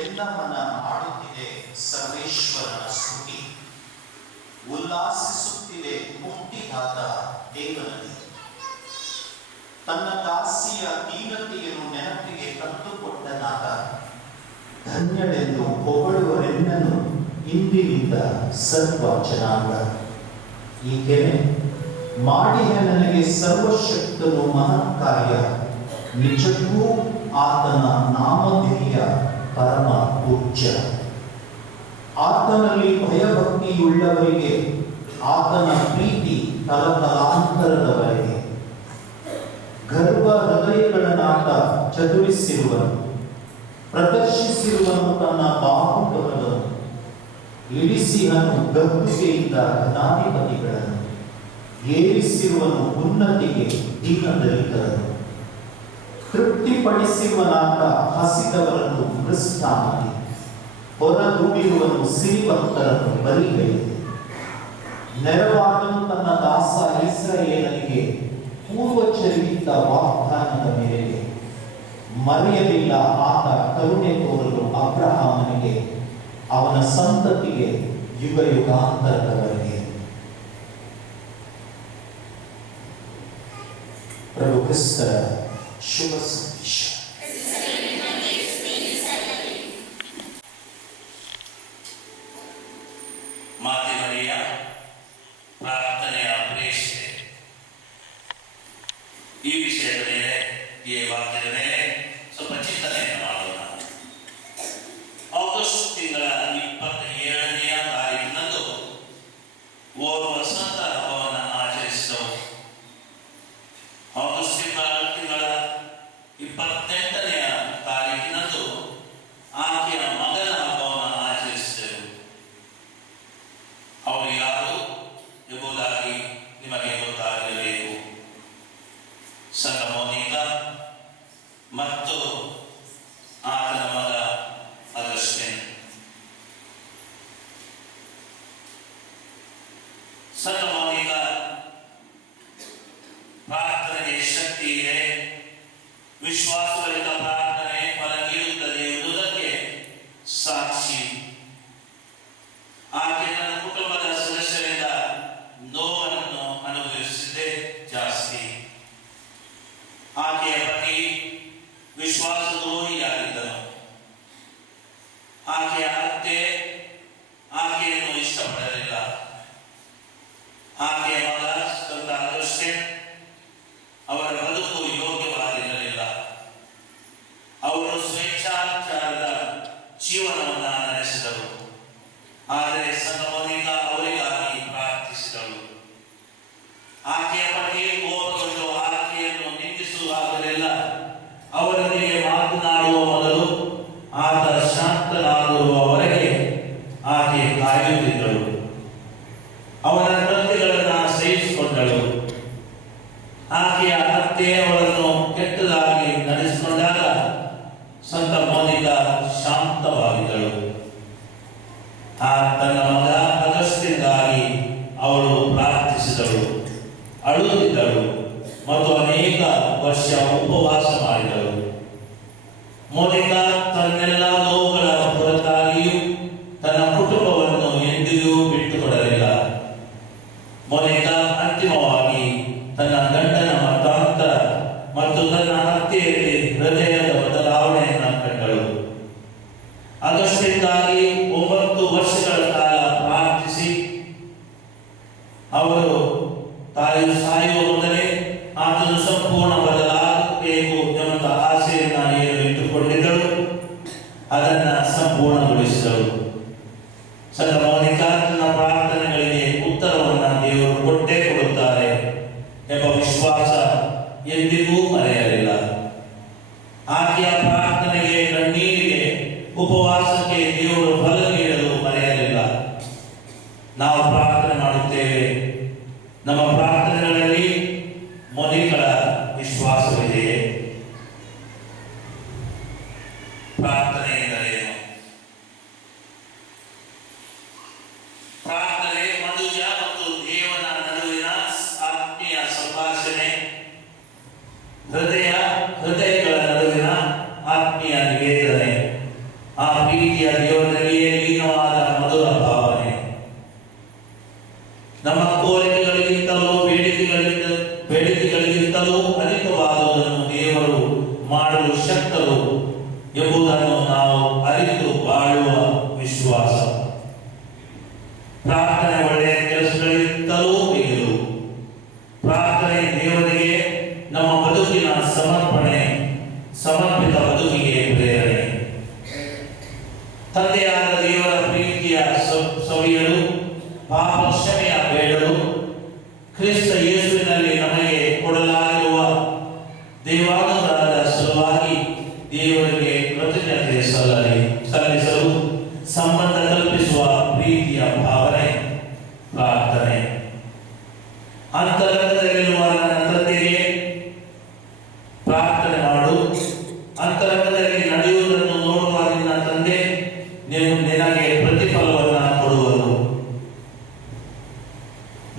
ಎಲ್ಲ ಮನ ಆಡುತ್ತಿದೆ ಸರ್ವೇಶ್ವರನ ಸ್ತುತಿ, ಉಲ್ಲಾಸಿಸುತ್ತಿದೆ ಮುಕ್ತಿದಾತ ದೇವನಲ್ಲಿ. ತನ್ನ ದಾಸಿಯ ದೀನತೆಯನ್ನು ನೆನಪಿಗೆ ತಂದುಕೊಟ್ಟನಾಗ ಧನ್ಯಳೆಂದು ಹೊಗಳುವರೆನ್ನನು ಇಂದಿನಿಂದ ಸರ್ವ ಜನಾಂಗ. ಈಕೆನೆ ಮಾಡಿದ ನನಗೆ ಸರ್ವಶಕ್ತನು ಮಹತ್ಕಾರ್ಯ, ನಿಜಕ್ಕೂ ಆತನ ನಾಮಧೇಯ ಪರಮ ಪೂಜ್ಯ. ಆತನಲ್ಲಿ ಭಯಭಕ್ತಿಯುಳ್ಳವರಿಗೆ ಆತನ ಪ್ರೀತಿ ತಲತಲಾಂತರದವರೆಗೆ. ಗರ್ವ ಹೃದಯಗಳನ್ನಾತ ಚದುರಿಸಿರುವನು, ಪ್ರದರ್ಶಿಸಿರುವನು ತನ್ನ ಬಾಹುಬಲವನ್ನು. ಇಳಿಸಿಹನು ಗದ್ದುಗೆಯಿಂದ ಘನಾಧಿಪತಿಗಳನ್ನು, ಏರಿಸಿರುವನು ಉನ್ನತಿಗೆ ದೀನದಲಿತರನ್ನು. ತೃಪ್ತಿಪಡಿಸಿರುವನಾತ ಹಸಿದವರನ್ನು ಮೃಷ್ಟಾನ್ನದಿ, ಹೊರದೂಡಿರುವನು ಸಿರಿವಂತರನ್ನು ಬರಿಗೈದೆ. ನೆರವಾದನು ತನ್ನ ದಾಸ ಇಸ್ರಾಯೇಲನಿಗೆ ಪೂರ್ವಜರಿಗಿದ್ದ ವಾಗ್ದಾನದ ಮೇರೆಗೆ. ಮರೆಯಲಿಲ್ಲ ಆತ ಕರುಣೆ ತೋರಲು ಅಬ್ರಹಾಮನಿಗೆ, ಅವನ ಸಂತತಿಗೆ ಯುಗ ಯುಗಾಂತರದವರೆಗೆ. ಪ್ರಭು ಕ್ರಿಸ್ತರ ಶುಭ ಸಂದೇಶ. ಮಾತೆ ಮರಿಯ ಪ್ರಾರ್ಥನೆಯ ಪ್ರೇಷೆ. ಈ ವಿಷಯದ ಮೇಲೆ, ಈ ವಾಕ್ಯದ ಮೇಲೆ ಸ್ವಲ್ಪ ಚಿಂತನೆಯನ್ನು ಮಾಡೋಣ. ಆಗಸ್ಟ್ ತಿಂಗಳ 27ನೇ ತಾರೀಕಿನಂದು ಓರ್ವ ವಸಂತ ಹಬ್ಬವನ್ನು ಆಚರಿಸಿದವು. ಆಗಸ್ಟ್ ತಿಂಗಳ 28ನೇ ತಾರೀಕಿನಂದು ಆಕೆಯ ಮಗನ ಹಬ್ಬವನ್ನು ಆಚರಿಸಿದೆವು. ಅವರು ಯಾರು ಎಂಬುದಾಗಿ ನಿಮಗೆ ಗೊತ್ತಾಗಿರಬೇಕು. ಸಂತ ಮೋನಿಕಾ ಮತ್ತು ಆತನ ಮಗ ಅಗಸ್ಟಿನ್. ಸಂತ ಮೋನಿಕಾ ಪ್ರಾರ್ಥನೆಗೆ ಶಕ್ತಿ ಇದೆ, ವಿಶ್ವಾಸಗಳಿಂದ ಪ್ರಾರ್ಥನೆ ಫಲ ನೀಡುತ್ತದೆ ಎನ್ನುವುದಕ್ಕೆ ಸಾಕ್ಷಿ. ಆಕೆ ನನ್ನ ಕುಟುಂಬದ ಸದಸ್ಯರಿಂದ ನೋವನ್ನು ಅನುಭವಿಸಿದ್ದೇ ಜಾಸ್ತಿ. ಆಕೆಯ ಪತಿ ವಿಶ್ವಾಸದ್ರೋಹಿಯಾಗಿದ್ದನು. ಆಕೆಯ ಅತ್ತೆ ಆಕೆಯನ್ನು ಇಷ್ಟಪಡಲಿಲ್ಲ. ಆಕೆಯ ಮಗ ಸಂತ ಅಗಸ್ಟಿನ್ ಅವರ ಬದುಕು ಯೋಗ್ಯವಾಗಿರಲಿಲ್ಲ. ಅವರು ಸ್ವೇಚ್ಛಾಚಾರದ ಜೀವನವನ್ನು ನಡೆಸಿದರು. ಆದರೆ ಸಂತ ಮೋನಿಕಾ ಅವರಿಗಾಗಿ ಪ್ರಾರ್ಥಿಸಿದಳು. ಆಕೆಯ ಪತಿ ಕೋಪಗೊಂಡು ಆಕೆಯನ್ನು ನಿಂದಿಸುವಾಗಲೆಲ್ಲ ಅವರೊಂದಿಗೆ ಮಾತನಾಡುವ ಮೊದಲು ಆತ ಶಾಂತನಾಗುವವರೆಗೆ ಆಕೆ ಕಾಯುತ್ತಿದ್ದಳು. ಅವನ ಕೃತ್ಯಗಳನ್ನು ಸಹಿಸಿಕೊಂಡಳು. ಆಕೆಯ ಅತ್ತೆ ಅವರನ್ನು ಕೆಟ್ಟದಾಗಿ ನಡೆಸಿಕೊಂಡಾಗ ಸಂತ ಮೋನಿಕಾ ಶಾಂತವಾಗಿದ್ದಳು. ತನ್ನ ಮಗ ಅಗಸ್ಟಿನ್ಗಾಗಿ ಅವಳು ಪ್ರಾರ್ಥಿಸಿದಳು, ಅಳುತ್ತಿದ್ದಳು ಮತ್ತು ಅನೇಕ ವರ್ಷ ಉಪವಾಸ ಮಾಡಿದಳು. ಮೋನಿಕಾ ತನ್ನೆಲ್ಲ ನೋವುಗಳ ಹೊರತಾಗಿಯೂ ತನ್ನ ಕುಟುಂಬವನ್ನು ಎಂದಿಗೂ ಬಿಟ್ಟುಕೊಡಲಿಲ್ಲ. ಮೋನಿಕಾ ಅಂತಿಮವಾಗಿ ತನ್ನ ಗಂಡನ ಮತಾಂತರ ಮತ್ತು ತನ್ನ ಅತ್ತೆಯಲ್ಲಿ ಹೃದಯದ ಬದಲಾವಣೆಯನ್ನು ಕಂಡಳು. ಅಗಸ್ಟಿನ್ಗಾಗಿ 9 ವರ್ಷಗಳ ಕಾಲ ಪ್ರಾರ್ಥಿಸಿ ಅವರು ತಾಯಿ ಸಾಯುವ ಮೊದಲೇ ಆತನು ಸಂಪೂರ್ಣ ಬದಲಾಗಬೇಕು ಎಂಬ ಆಸೆಯನ್ನು ಏನು ಇಟ್ಟುಕೊಂಡಿದ್ದಳು, ಅದನ್ನ ಸಂಪೂರ್ಣಗೊಳಿಸಿದಳು. ಸಂತ ಮೋನಿಕಾ ತನ್ನ ಪ್ರಾರ್ಥನೆಗಳಿಗೆ ಉತ್ತರವನ್ನು ದೇವರು ಕೊಟ್ಟೇ ಕೊಡುತ್ತಾರೆ ಎಂಬ ವಿಶ್ವಾಸ ಎಂದಿಗೂ ಮರೆಯಲಿಲ್ಲ. ಆಕೆಯ ಪ್ರಾರ್ಥನೆಗೆ, ಕಣ್ಣೀರಿಗೆ, ಉಪವಾಸಕ್ಕೆ ದೇವರು ಫಲ ನೀಡಲು ಮರೆಯಲಿಲ್ಲ. ನಾವು ಪ್ರಾರ್ಥನೆ ಮಾಡುತ್ತೇವೆ. ನಮ್ಮ ಪ್ರಾರ್ಥನೆಗಳಲ್ಲಿ ಮೊನಿಕಳ ವಿಶ್ವಾಸವಿದೆಯೇ? ಪ್ರಾರ್ಥನೆ ಎಂದರೇನು? ಪ್ರಾರ್ಥನೆ ಮನುಜ ಮತ್ತು ದೇವನ ನಡುವಿನ ಆತ್ಮೀಯ ಸಂಭಾಷಣೆ, ಹೃದಯಗಳ ನಡುವಿನ ಆತ್ಮೀಯ ನಿವೇದನೆ, ಆ ಪ್ರೀತಿಯ ದೇವರಲ್ಲಿಯೇ ಲೀನವಾದ ಮಧುರ ಭಾವನೆ. ನಮ್ಮ ಕೋರಿಕೆಗಳಿಗಿಂತಲೂ ಬೇಡಿಕೆಗಳಿಗಿಂತಲೂ ಅಧಿಕವಾದುದನ್ನು ದೇವರು ಮಾಡಲು ಶಕ್ತರು ಎಂಬುದನ್ನು ನಾವು ಅರಿತು ಬಾಳುವ ವಿಶ್ವಾಸ. ಪ್ರಾರ್ಥನೆ ಒಳ್ಳೆಯ ಕೆಲಸಗಳಿಗಿಂತಲೂ ಮಿಗಿಲು. ಪ್ರಾರ್ಥನೆ ದೇವರಿಗೆ ನಮ್ಮ ಬದುಕಿನ ಸಮರ್ಪಿತ ಬದುಕಿಗೆ ಪ್ರೇರಣೆ. ತಂದೆಯಾದ ದೇವರ ಪ್ರೀತಿಯ ಸವಿಯಲು, ಪಾಪ ಕ್ಷಮೆಯ ಬೇಡಲು, ಕ್ರಿಸ್ತ ಯೇಸುವಿನಲ್ಲಿ ನಮಗೆ ಕೊಡಲಾಗಿರುವ ದೇವಾನುಗ್ರಹದ ಸಲುವಾಗಿ ದೇವರಿಗೆ ಕೃತಜ್ಞತೆ ಸಲ್ಲಿಸಲು ಸಂಬಂಧ ಕಲ್ಪಿಸುವ ಪ್ರೀತಿಯ ಭಾವನೆ ಪ್ರಾರ್ಥನೆ. ಅಂತರಂಗದಲ್ಲಿರುವ ನನ್ನ ತಂದೆಗೆ ಪ್ರಾರ್ಥನೆ ಮಾಡು. ಅಂತರಂಗದಲ್ಲಿ ನಡೆಯುವುದನ್ನು ನೋಡುವ ನಿನ್ನ ತಂದೆ ನಿನಗೆ ಪ್ರತಿಫಲವನ್ನು ಕೊಡುವರು.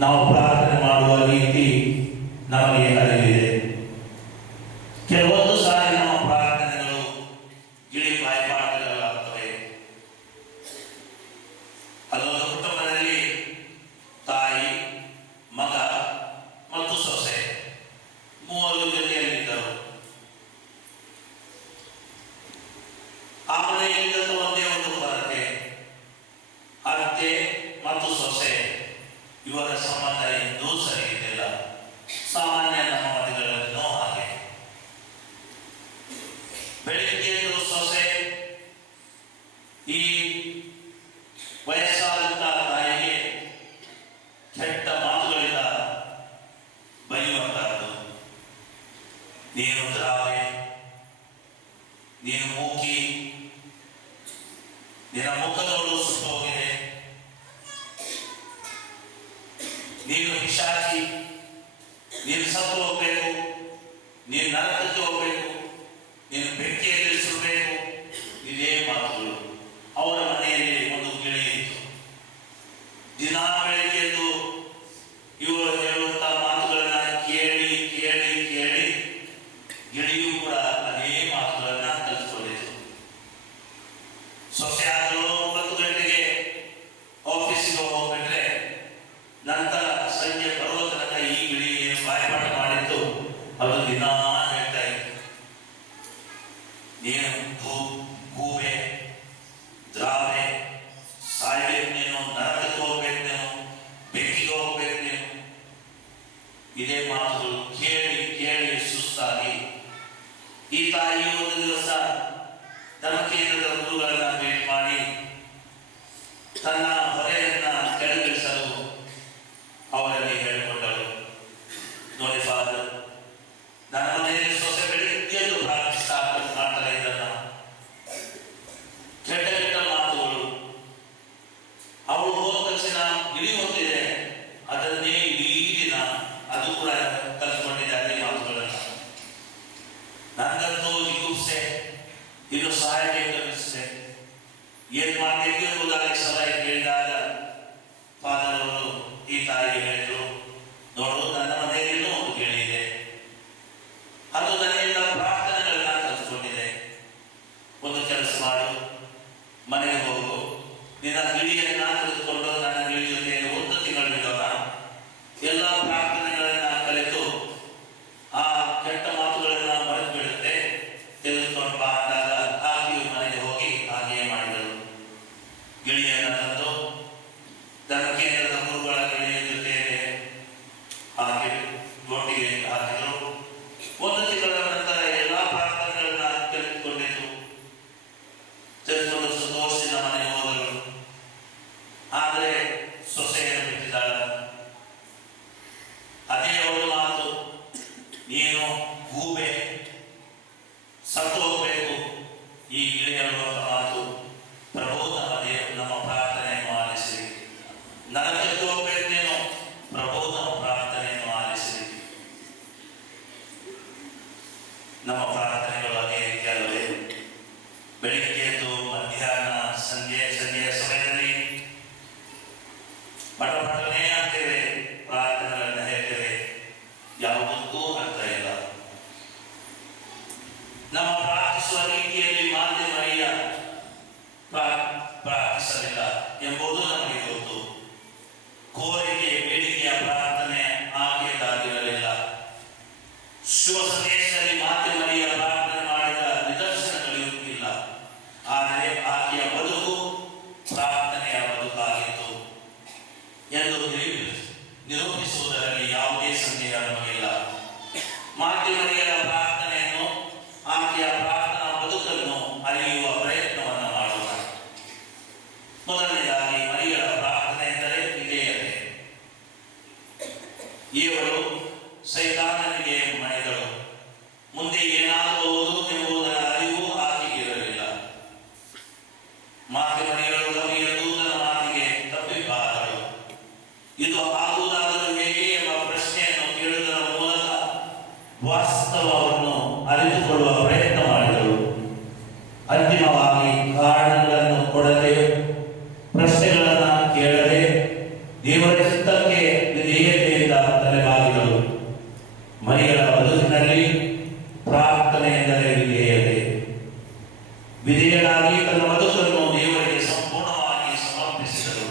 ನಾವು ಪ್ರಾರ್ಥನೆ ಮಾಡುವ ರೀತಿ ನಮಗೆ ಅರಿವಿದೆ. ಕೆಲವೊಂದು ಸಾರಿ ನಮ್ಮ ಪ್ರಾರ್ಥನೆಗಳು ಗಿಳಿ ಬಾಯಿಪಾಠಗಳಾಗ್ತವೆ. ಅದೊಂದು ಕುಟುಂಬದಲ್ಲಿ ತಾಯಿ, ಮಗ ಮತ್ತು ಸೊಸೆ ಮೂವರು ಜೊತೆಯಲ್ಲಿದ್ದರು. ಆ ಮನೆಯಲ್ಲಿ ಒಂದೇ ಒಂದು ಕೊರತೆ, ಅತ್ತೆ ಮತ್ತು ಸೊಸೆ ಇವರ ಸಂಬಂಧ ಎಂದೂ ಸರಿ ಇದ್ದಿಲ್ಲ. ಸಾಮಾನ್ಯ ನಮ್ಮ ಮನೆಗಳಲ್ಲೂ ಹಾಗೆ. ಬೆಳಿಗ್ಗೆ ಸೊಸೆ ಈ ವಯಸ್ಸಾದಂತಹ ತಾಯಿಗೆ ಕೆಟ್ಟ ಮಾತುಗಳಿಂದ ಬೈಯುವಂತಹದ್ದು. ನೀನು ದ್ರಾವೆ, ನೀನು ಮೂಕಿ, ನಿನ್ನ ಮುಖದೋಡು ಸುಟ್ಟು ಹೋಗಿದೆ, ನೀನು ಪಿಶಾಚಿ, ನೀನು ಸತ್ತು ಹೋಗ್ಬೇಕು, ನೀನು ನರಕಕ್ಕೆ ಹೋಗ್ಬೇಕು, ನೀನು ಬೆಂಕಿಯಲ್ಲಿ ಸುಡಬೇಕು. ಇದೇ ಮಾತುಗಳು. ಅವರ ಮನೆಯಲ್ಲಿ ಒಂದು ಗಿಳಿ ಇತ್ತು. ದಿನ ಬೆಳಿಗ್ಗೆ ಎದ್ದು ಇವರು ಹೇಳುವಂತಹ ಮಾತುಗಳನ್ನ ಕೇಳಿ ಕೇಳಿ ಕೇಳಿ ಗಿಳಿಯೂ ಕೂಡ ಅದೇ ಮಾತುಗಳನ್ನ ಕಲಿಸ್ಕೊಂಡಿತ್ತು. ಸೊಸೆ ಆದರೂ 9 ಗಂಟೆಗೆ ಆಫೀಸಿಗೆ ಹೋಗ್ಬಿಟ್ರೆ ನಂತರ ಸಂಜೆ ಬರುವ ತನಕ ಈ ಗಿಳಿ ಬಾಯ್ಪಾಠ ಮಾಡಿದ್ದು ಅದು ದಿನ ಹೇಳ್ತಾ ಇತ್ತು. ನೀನು ಗೂಬೆ, ದ್ರಾವೆ, ಸಾಯ್ಬೇಕು ನೀನು, ನರಕಕ್ಕೆ ಹೋಗ್ಬೇಕು ನೀನು, ಬೆಂಕಿಗೆ ಹೋಗ್ಬೇಕು ನೀನು. ಇದೇ ಮಾತುಗಳು ಕೇಳಿ ಕೇಳಿ ಸುಸ್ತಾಗಿ ಈ ತಾಯಿ ಒಂದು ದಿವಸ ತನ್ನ ಕೇಂದ್ರದ ಗುರುಗಳನ್ನ ಭೇಟಿ ಮಾಡಿ ತನ್ನ ಹೊರೆಯನ್ನ ಕೆಳಗಿಳಿಸಲು ಅವರಲ್ಲಿ ಹೇಳಿಕೊಂಡರು. ನೋಡಿ ಫಾದರ್, ನನ್ನ ಮನೆಯಲ್ಲಿ ಸೊಸೆ ಬೆಳಿಗ್ಗೆ ಮಾಡ್ತಾರೆ ಇದನ್ನ ಕೆಟ್ಟ ಕೆಟ್ಟ ಮಾತುಗಳು. ಅವಳು ಹೋದ ತಕ್ಷಣ ಗಿಳಿ ಹೊಂದಿದೆ, ಅದನ್ನೇ ಇಡೀ ದಿನ ಅದು ಕೂಡ ಕಲ್ತ್ಕೊಂಡಿದೆ ಅದೇ ಮಾತುಗಳನ್ನ. ನನಗಂತೂ ಜಿಗುಪ್ಸೆ, ಇನ್ನು ಸಹಾಯ ಬೇಕನ್ನಿಸುತ್ತೆ. ಏನ್ ಮಾಡ್ಬೇಕು ಎಂಬುದಾಗಿ ಸಲಹೆ ಕೇಳಿದಾಗ ನಮ್ಮ ಪ್ರಾರ್ಥನೆಗಳು ಅದೇ ರೀತಿಯಾಗವೆ. ಬೆಳಿಗ್ಗೆ ಎದ್ದು ಮಧ್ಯಾಹ್ನ ಸಂಜೆಯ ಸಮಯದಲ್ಲಿ ಪಟಪಟನೆ ಆಗ್ತೇವೆ, ಪ್ರಾರ್ಥನೆಗಳನ್ನು ಹೇಳ್ತೇವೆ, ಯಾವುದಕ್ಕೂ ಅರ್ಥ ಇಲ್ಲ. ನಮ್ಮ ಪ್ರಾರ್ಥಿಸುವ ರೀತಿಯಲ್ಲಿ ಮಾತೆ ಮರಿಯ ಪ್ರಾರ್ಥಿಸಲಿಲ್ಲ ಎಂಬುದು ನಮಗೆ ಗೊತ್ತು. ಕೋರಿಕೆ ಬೇಡಿಕೆಯ ಪ್ರಾರ್ಥನೆ ಆಕೆಯದಾಗಿರಲಿಲ್ಲ. ಶುಭ ಸಂದೇಶದಲ್ಲಿ ಮಾತೆ ಮರಿಯ ಪ್ರಾರ್ಥನೆ ಮಾಡಿದ ನಿದರ್ಶನಗಳು ಇಲ್ಲ. ಆದರೆ ಆಕೆಯ ಬದುಕು ಪ್ರಾರ್ಥನೆಯ ಬದುಕಾಗಿತ್ತು ಎಂದು ನಿರೂಪಿಸುವುದರಲ್ಲಿ ಯಾವುದೇ ಸಂದೇಹ ನಮಗಿಲ್ಲ. ಮಾತೆ ಮರಿಯರ ಪ್ರಾರ್ಥನೆಯನ್ನು, ಆಕೆಯ ಪ್ರಾರ್ಥನಾ ಬದುಕನ್ನು ಅರಿಯುವ ಪ್ರಯತ್ನವನ್ನು ಮಾಡೋಣ. ಮೊದಲನೇದಾಗಿ ಮರಿಯರ ಪ್ರಾರ್ಥನೆ ಎಂದರೆ ವಿಧೇಯತೆ. ಇವಳು ಸೈತಾನನಿಗೆ ಮಣಿದಳು. ಮುಂದೆ ಏನಾಗಬಹುದು ಎಂಬುದರ ಅರಿವು ಆಕೆಗಿರಲಿಲ್ಲ. ಮಾತೆ ಮರಿಯಳು ಕವಿಯ ದೂತನ ಮಾತಿಗೆ ತಪ್ಪಿಬಾರಳು. ಇದು ಆಗುವುದಾದರೂ ಹೇಗೆ ಎಂಬ ಪ್ರಶ್ನೆಯನ್ನು ಕೇಳುವುದರ ಮೂಲಕ ವಾಸ್ತವವನ್ನು ಅರಿತುಕೊಳ್ಳುವ ಪ್ರಯತ್ನ ಮಾಡಿದಳು. ಅಂತಿಮವಾಗಿ ಕಾರಣಗಳನ್ನು ಕೊಡದೆ, ಪ್ರಶ್ನೆಗಳನ್ನು ಕೇಳದೆ, ದೇವರ ಚಿತ್ತಕ್ಕೆ ವಿಧೇಯತೆಯಿಂದ ತಲೆಬಾಗಿದಳು. ಮರಿಯಳ ಬದುಕಿನಲ್ಲಿ ಪ್ರಾರ್ಥನೆ ಎಂದರೆ ವಿಧೇಯತೆ. ವಿಧೇಯರಾಗಿ ತನ್ನ ಬದುಕನ್ನು ದೇವರಿಗೆ ಸಂಪೂರ್ಣವಾಗಿ ಸಮರ್ಪಿಸಿದಳು.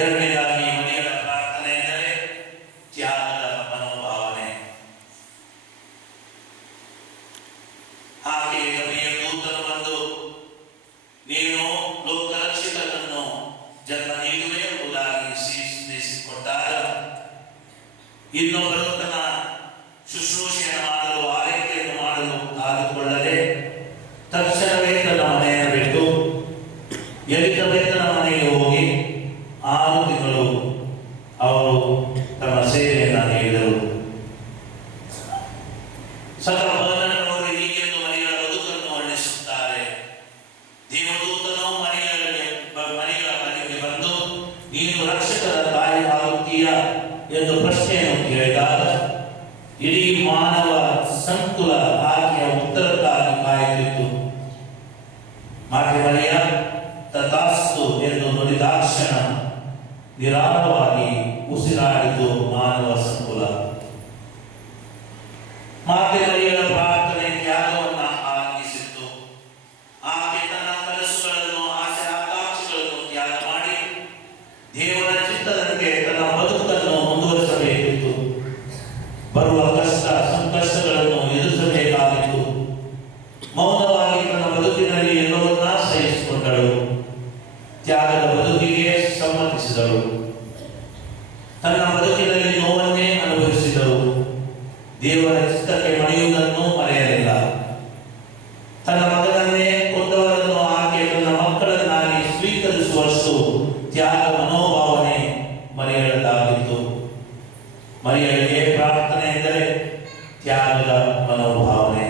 ಎರಡನೇದಾಗಿ ಮರಿಯಳ ಪ್ರಾರ್ಥನೆ ಎಂದರೆ ತ್ಯಾಗದ ಮನೋಭಾವನೆ. ಹಾಗೆ ಕವಿಯ ದೂತನು ಬಂದು, ನೀನು ಲೋಕರಕ್ಷಕನನ್ನು ಜನ್ಮ ನೀಡುವೆ ಎಂಬುದಾಗಿ ಶ್ರೀಸಿಕೊಟ್ಟಾಗ ಇನ್ನೊಬ್ಬರು ತನ್ನ ಶುಶ್ರೂಷೆಯನ್ನು ಮಾಡಲು, ಆರೈಕೆಯನ್ನು ಮಾಡಲು ಕಾದುಕೊಳ್ಳದೆ ತಕ್ಷಣವೇ ತನ್ನ ಮನೆಯನ್ನು ಬಿಟ್ಟು ಎಲಿಜಬೆತನ ಮನೆಗೆ ಹೋಗಿ 6 ತಿಂಗಳು ಅವರು ತಮ್ಮ ಸೇವೆಯನ್ನು ನೀಡಿದರು. ಸಕಲವರು ಹೀಗೆಂದು ಮರಿಯಳ ಬದುಕನ್ನು ವರ್ಣಿಸುತ್ತಾರೆ. ದೇವದೂತನು ಮರಿಯಳ ಮನೆಗೆ ಬಂದು, ನೀನು ರಕ್ಷಕರ ತಾಯಿ ಆಗುತ್ತೀಯಾ ಎಂದು ಪ್ರಶ್ನೆಯನ್ನು ಕೇಳಿದಾಗ ಇಡೀ ಮಾನವ ಸಂಕುಲ ಆಕೆಯ ಉತ್ತರಕ್ಕಾಗಿ ಕಾಯುತ್ತಿತ್ತು. ಮಾತೆ ಮರಿಯ ತಥಾಸ್ತು ಎಂದು ನುಡಿದಾಕ್ಷಣ ನಿರಾಳವಾಗಿ ಉಸಿರಾಡಿತು ಮಾನವ ಸಂಕುಲ. ಮಾತೆ ಮರಿಯಳ ಪ್ರಾರ್ಥನೆ ತ್ಯಾಗವನ್ನು ಆರಂಭಿಸಿತ್ತು. ಆಕೆ ತನ್ನ ಕನಸುಗಳನ್ನು, ಆಸೆ ಆಕಾಂಕ್ಷೆಗಳನ್ನು ತ್ಯಾಗ ಮಾಡಿ ದೇವರ ಚಿತ್ತದಂತೆ ತನ್ನ ಬದುಕನ್ನು ಮುಂದುವರಿಸಬೇಕಿತ್ತು. ಬರುವ ಕಷ್ಟ ಸಂಕಷ್ಟಗಳನ್ನು ಎದುರಿಸಬೇಕಾಗಿತ್ತು. ಮೌನವಾಗಿ ತನ್ನ ಬದುಕಿನಲ್ಲಿ ಎಲ್ಲವನ್ನ ಸಹಿಸಿಕೊಂಡಳು. ತ್ಯಾಗದ ಬದುಕಿಗೆ ಸಮ್ಮತಿಸಿದಳು. ತನ್ನ ಬದುಕಿನಲ್ಲಿ ನೋವನ್ನೇ ಅನುಭವಿಸಿದಳು. ದೇವರ ಚಿತ್ತಕ್ಕೆ ಮಣಿಯುವುದನ್ನು ಮರೆಯಲಿಲ್ಲ. ತನ್ನ ಮಗನನ್ನೇ ಕೊಂದವರನ್ನು ಆಕೆ ತನ್ನ ಮಕ್ಕಳನ್ನಾಗಿ ಸ್ವೀಕರಿಸುವಷ್ಟು ತ್ಯಾಗ ಮನೋಭಾವನೆ ಮರಿಯಳದಾಗಿತ್ತು. ಮರಿಯಳಿಗೆ ಪ್ರಾರ್ಥನೆ ಎಂದರೆ ತ್ಯಾಗದ ಮನೋಭಾವನೆ.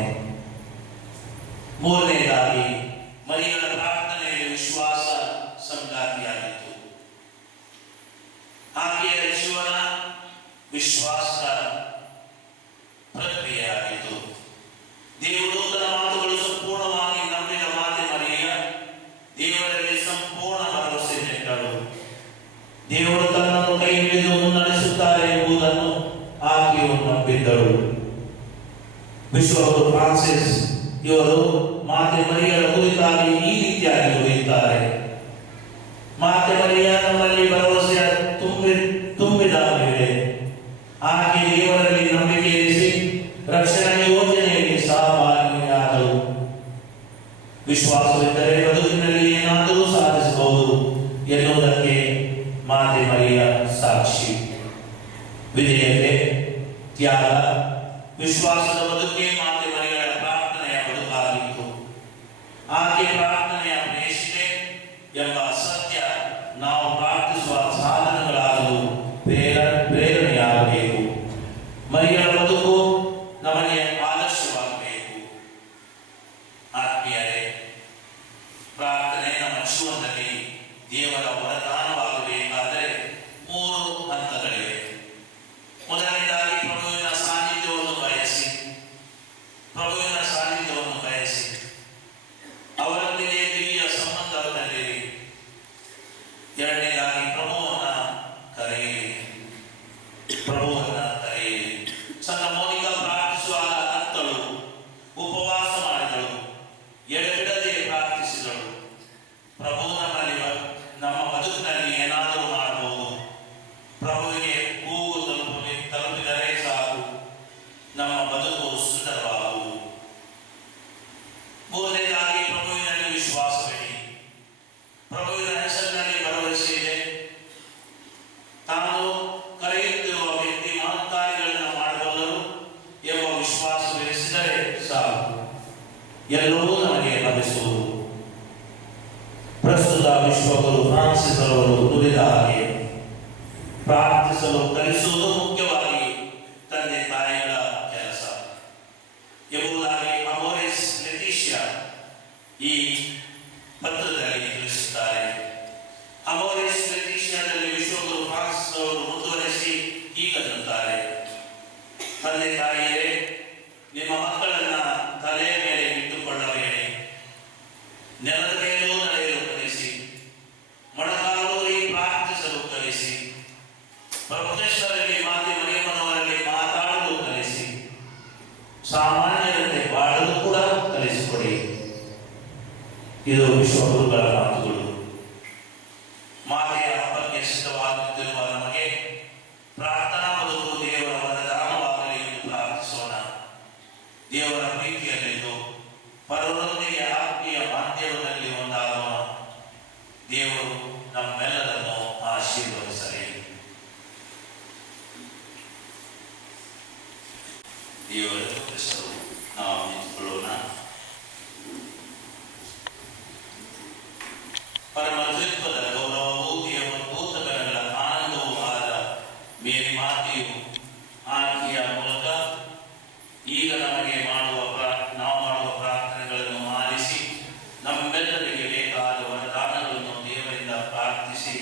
ಮೂರನೇದಾಗಿ ಮರಿಯಳ ಪ್ರಾರ್ಥನೆಯಲ್ಲಿ ವಿಶ್ವಾಸ ಸಂಗಾತಿಯಾಗಿತ್ತು. ಆಕೆಯ ಜೀವನ ವಿಶ್ವಾಸದ ಪ್ರಕ್ರಿಯೆಯಾಗಿತ್ತು. ದೇವದೂತನ ಮಾತುಗಳು ಸಂಪೂರ್ಣವಾಗಿ ನಂಬಿದ ಮಾತೆ ಮರಿಯ ದೇವರಲ್ಲಿ ಸಂಪೂರ್ಣ ಭರವಸೆ ಇಟ್ಟಳು. ದೇವರು ತನ್ನನ್ನು ಕೈ ಹಿಡಿದು ಮುನ್ನಡೆಸುತ್ತಾರೆ ಎಂಬುದನ್ನು ಆಕೆಯು ನಂಬಿದ್ದಳು. ವಿಶ್ವಗುರು ಫ್ರಾನ್ಸಿಸ್ ಇವರು ಮಾತೆ ಮರಿಯರ ಕುರಿತಾಗಿ ಈ ರೀತಿಯಾಗಿ ನುಡಿಯುತ್ತಾರೆ. ಮಾತೆ ಮರಿಯ ನಮ್ಮಲ್ಲಿ ಭರವಸೆಯ ತುಂಬಿದ ವೇಳೆ ಆಕೆ ದೇವರಲ್ಲಿ ನಂಬಿಕೆ ಇರಿಸಿ ರಕ್ಷಣಾ ಯೋಜನೆಯಲ್ಲಿ ಸಹಭಾಗಿಯಾದಳು. ವಿಶ್ವಾಸವಿದ್ದರೆ ಬದುಕಿನಲ್ಲಿ ಏನಾದರೂ ಸಾಧಿಸಬಹುದು ಎನ್ನುವುದಕ್ಕೆ ಮಾತೆ ಮರಿಯ ಸಾಕ್ಷಿ. ವಿಧೇಯತೆ, ತ್ಯಾಗ, ವಿಶ್ವಾಸದ ಬದುಕೆ ಮಾತೆ ಮರಿಯಳ ಪ್ರಾರ್ಥನೆಯ ಬದುಕಾಗಿತ್ತು. ಆಕೆ ಪ್ರಾರ್ಥನೆಯ ಪ್ರೇಷಿತೆ ಎಂಬ ಸತ್ಯ ನಾವು ಪ್ರಾರ್ಥಿಸುವ ಸಾಧನಗಳಾಗಲು ಪ್ರೇರಣೆಯಾಗಬೇಕು. ಮರಿಯಳ ಬದುಕು ನಮಗೆ ಆದರ್ಶವಾಗಬೇಕು. ಆತ್ಮೀಯರೇ, ಪ್ರಾರ್ಥನೆ ನಮ್ಮ ಜೀವನದಲ್ಲಿ ದೇವರ ವರದಾನವಾಗಬೇಕಾದರೆ 3 ಹಂತಗಳಿವೆ. ಮೊದಲನೇದಾಗಿ ಪ್ರಭುವಿನ ಸಾನ್ನಿಧ್ಯವನ್ನು ಬಯಸಿ ಎಲ್ಲವೂ ನಮಗೆ ಲಭಿಸುವುದು. ಪ್ರಸ್ತುತ ವಿಶ್ವಗುರು ಫ್ರಾನ್ಸಿಸ್ ಅವರು ನುಡಿದ ಹಾಗೆ ಪ್ರಾರ್ಥಿಸಲು ಕಲಿಸುವುದು ಮುಖ್ಯವಾಗಿ ತಂದೆ ತಾಯಿಗಳ ಕೆಲಸ ಎಂಬುದಾಗಿ ಅಮೋರೆಸ್ ಲೆಟಿಷಿಯಾ ಈ ಪತ್ರದಲ್ಲಿ ತಿಳಿಸುತ್ತಾರೆ. ಅಮೋರೆಸ್ ಲೆಟಿಷಿಯಾದಲ್ಲಿ ವಿಶ್ವಗುರು ಫ್ರಾನ್ಸಿಸ್ ಅವರು ಮುಂದುವರೆಸಿ ಹೀಗನ್ನುತ್ತಾರೆ: ತಂದೆ ತಾಯಿಯರೇ, ನಿಮ್ಮ ಮಕ್ಕಳನ್ನ ತಲೆಯ ಮೇಲೆ ಇಟ್ಟುಕೊಳ್ಳಬೇಡಿ, ನೆಲದ ಮೇಲೂ ನಡೆಯಲು ಕಲಿಸಿ, ಮೊಣಕಾಲೂರಿ ಪ್ರಾರ್ಥಿಸಲು ಕಲಿಸಿ, ಪ್ರೊಫೆಸರಲ್ಲಿ ಮನೆಯವರಲ್ಲಿ ಮಾತಾಡಲು ಕಲಿಸಿ, ಸಾಮಾನ್ಯರಂತೆ ಬಾಳಲು ಕೂಡ ಕಲಿಸಿಕೊಡಿ. ಇದು ವಿಶ್ವಗುರುಗಳ ಮಾತುಗಳು. ಮಾತೆಯ ಹಬ್ಬಕ್ಕೆ ಸಿದ್ಧವಾಗುತ್ತಿರುವ ನಮಗೆ ಪ್ರಾರ್ಥನಾ ಬದುಕು ದೇವರ ವರದಾನವಾಗಲಿ ಎಂದು ಪ್ರಾರ್ಥಿಸೋಣ. ದೇವರ ಪ್ರೀತಿಯಲ್ಲಿದ್ದು ಪರರೊಂದಿಗೆ ಆತ್ಮೀಯ ಮಾಧ್ಯಮದಲ್ಲಿ ಒಂದಾಗೋಣ. ದೇವರು ನಮ್ಮೆಲ್ಲರನ್ನು ಆಶೀರ್ವದಿಸಲಿ. ದೇವರ ಹೆಸರು ನಾವು ನಿಂತುಕೊಳ್ಳೋಣ. ಪರಮತ್ವದ ಗೌರವವು ದೇವಭೂತ ಗಣಗಳ ಆನಂದವೂ ಆದ ಮೇರಿ ಮಾತೆಯು ಆಕೆಯ ಮೂಲಕ ಈಗ ನಮಗೆ ನಾವು ಮಾಡುವ ಪ್ರಾರ್ಥನೆಗಳನ್ನು ಆಲಿಸಿ ನಮ್ಮೆಲ್ಲರಿಗೆ ಬೇಕಾದ ವರದಾನಗಳನ್ನು ದೇವರಿಂದ ಪ್ರಾರ್ಥಿಸಿ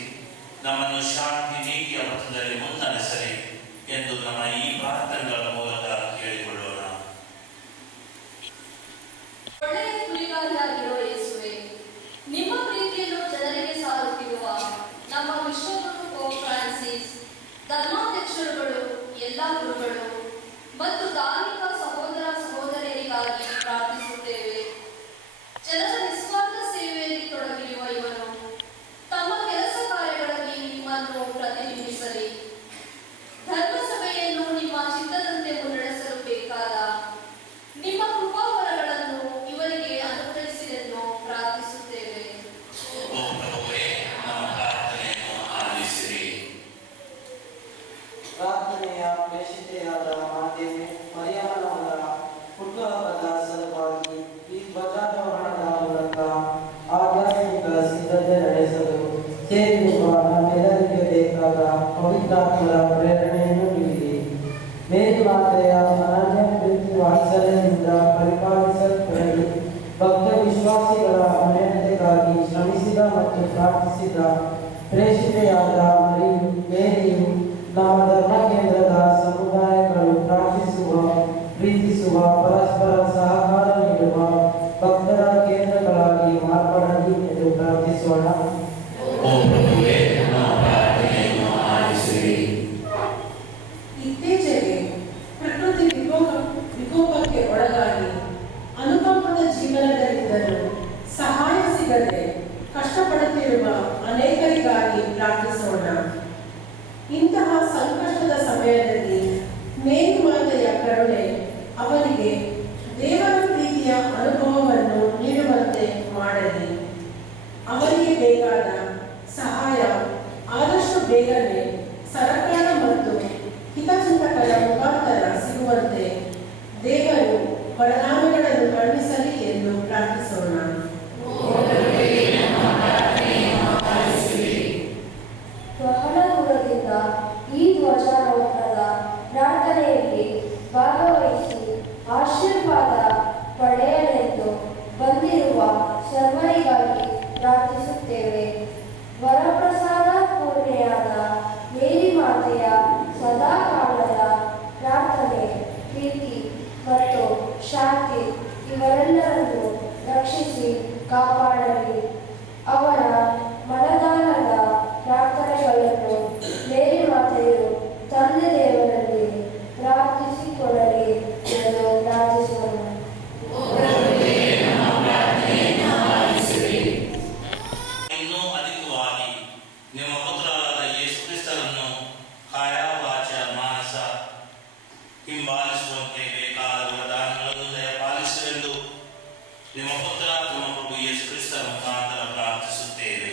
ನಮ್ಮನ್ನು ಶಾಂತಿ ನೀತಿಯ ಪಥದಲ್ಲಿ ಮುನ್ನಡೆಸಲಿ ಎಂದು ನಮ್ಮ ಈ ಪ್ರಾರ್ಥನೆಗಳ ಮೂಲಕ ಕೇಳಿಕೊಳ್ಳೋಣ. ಒಳ್ಳೆಯ ಕುರಿಗಾರರಾಗಿರೋ ಯೇಸುವೆ, ನಿಮ್ಮ ಪ್ರೀತಿಯನ್ನು ಜನರಿಗೆ ಸಾರುತ್ತಿರುವ ನಮ್ಮ ವಿಶ್ವಗುರು ಪೋಪ್ ಫ್ರಾನ್ಸಿಸ್, ಧರ್ಮಾಧ್ಯಕ್ಷರುಗಳು, ಎಲ್ಲ ಗುರುಗಳು ಮತ್ತು ಧಾರ್ಮಿಕ ಸಹೋದರ ಸಹೋದರಿಯರಿಗಾಗಿ ಪ್ರಾರ್ಥಿಸುತ್ತೇವೆ. ಜನರ ನಿಸ್ವಾರ್ಥ ಸೇವೆಯಲ್ಲಿ ತೊಡಗಿರುವ ಇವರು ತಮ್ಮ ಕೆಲಸ ಕಾರ್ಯಗಳಲ್ಲಿ ನಿಮ್ಮನ್ನು ಪ್ರತಿಬಿಂಬಿಸಲಿ. ಧರ್ಮಸಭೆಯನ್ನು ನಿಮ್ಮ ಚಿತ್ತದಂತೆ ಮುನ್ನಡೆಸಲು ಬೇಕಾದ ನಿಮ್ಮ ಕೃಪಾವರಗಳನ್ನು ಇವರಿಗೆ ಅನುಗ್ರಹಿಸಿರೆಂದು ಪ್ರಾರ್ಥಿಸುತ್ತೇವೆ. ಪ್ರಾರ್ಥನೆಯ ಪ್ರೇಷಿತೆಯಾದ ಮಾತೆ ಮರಿಯಮ್ಮನವರ ಹುಟ್ಟುಹಬ್ಬದ ಸಲುವಾಗಿ ಈ ಧ್ವಜಾರೋಹಣದ ಮೂಲಕ ಆಧ್ಯಾತ್ಮಿಕ ಸಿದ್ಧತೆ ನಡೆಸಲು ಸೇರಿರುವ ನಮ್ಮೆಲ್ಲರಿಗೆ ಬೇಕಾದ ಪವಿತ್ರಾತ್ಮರ ಪ್ರೇರಣೆಯನ್ನು ನೀಡಿ. ಮೇರಿ ಮಾತೆಯ ಅನನ್ಯ ಪ್ರೀತಿ ವಾತ್ಸಲ್ಯದಿಂದ ಪರಿಪಾಲಿಸಲ್ಪಡಲಿ. ಭಕ್ತ ವಿಶ್ವಾಸಿಗಳ ಅನನ್ಯತೆಗಾಗಿ ಶ್ರಮಿಸಿದ ಮತ್ತು ಪ್ರಾರ್ಥಿಸಿದ ಪ್ರೇಷಿತೆಯಾದ ಮೇರಿಯು ನಮ್ಮ ಧರ್ಮ ಕೇಂದ್ರದ ಸಮುದಾಯಗಳು ಪ್ರಾರ್ಥಿಸುವ, ಪ್ರೀತಿಸುವ, ಪರಸ್ಪರ ಸಹಕಾರ ನೀಡುವ ಭಕ್ತರ ಕೇಂದ್ರಗಳಾಗಿ ಮಾರ್ಪಡಲಿ ಎಂದು ಪ್ರಾರ್ಥಿಸೋಣ. ಇತ್ತೀಚೆಗೆ ಪ್ರಕೃತಿ ವಿಕೋಪಕ್ಕೆ ಒಳಗಾಗಿ ಅನುಕಂಪದ ಜೀವನದಲ್ಲಿದ್ದರೂ ಸಹಾಯ ಸಿಗದೆ ಕಷ್ಟಪಡುತ್ತಿರುವ ಅನೇಕರಿಗಾಗಿ ಪ್ರಾರ್ಥಿಸೋಣ. ಇಂತಹ ಸಂಕಷ್ಟದ ಸಮಯದಲ್ಲಿ ಮೇರಿ ಮಾತೆಯ ಕರುಣೆ ಅವರಿಗೆ ದೇವರ ಪ್ರೀತಿಯ ಅನುಭವವನ್ನು ನೀಡುವಂತೆ ಮಾಡಲಿ. ಅವರಿಗೆ ಬೇಕಾದ ಸಹಾಯ ಆದಷ್ಟು ಬೇಗನೆ ಸರ್ಕಾರ ಮತ್ತು ಹಿತಚಿಂತಕರ ಮುಖಾಂತರ ಸಿಗುವಂತೆ ದೇವರು ವರದಾನಗಳನ್ನು ಕರುಣಿಸಲಿ ಎಂದು ಪ್ರಾರ್ಥಿಸೋಣ. ಬಹಳ ದೂರದಿಂದ ಈ ಧ್ವಜಾರೋಹಣದ ಪ್ರಾರ್ಥನೆಯಲ್ಲಿ ಭಾಗವಹಿಸಿ ಆಶೀರ್ವಾದ ಪಡೆಯಲೆಂದು ಬಂದಿರುವ ಸರ್ವರಿಗಾಗಿ ಪ್ರಾರ್ಥಿಸುತ್ತೇವೆ. ವರಪ್ರಸಾದ ಪೂರ್ಣೆಯಾದ ಮೇರಿ ಮಾತೆಯ ಸದಾ ಕಾಲದ ಪ್ರಾರ್ಥನೆ, ಪ್ರೀತಿ ಮತ್ತು ಶಾಂತಿ ಇವರೆಲ್ಲರನ್ನು ರಕ್ಷಿಸಿ ಕಾಪಾಡಲಿ. ಅವರ ಮನದಾನದ ಪ್ರಾರ್ಥನೆಗಳನ್ನು ಮೇರಿ ಮಾತೆಯು ತಂದೆ ದೇವರಲ್ಲಿ ಪ್ರಾರ್ಥಿಸಿಕೊಳ್ಳಲಿ ಎಂದು ಪ್ರಾರ್ಥಿಸೋಣ. ಇನ್ನೂ ಅಧಿಕವಾಗಿ ನಿಮ್ಮ ಪುತ್ರರಾದ ಯೇಸು ಕ್ರಿಸ್ತರನ್ನು ಕಾಯ ವಾಚ ಮಾನಸ ಹಿಂಬಾಲಿಸುವಂತೆ ಬೇಕಾದ ವರದಾನಗಳನ್ನು ದಯಪಾಲಿಸಲೆಂದು ನಿಮ್ಮ ಪುತ್ರ ನಮ್ಮ ಪ್ರಭು ಯೇಸು ಕ್ರಿಸ್ತರ ಮುಖಾಂತರ ಪ್ರಾರ್ಥಿಸುತ್ತೇವೆ.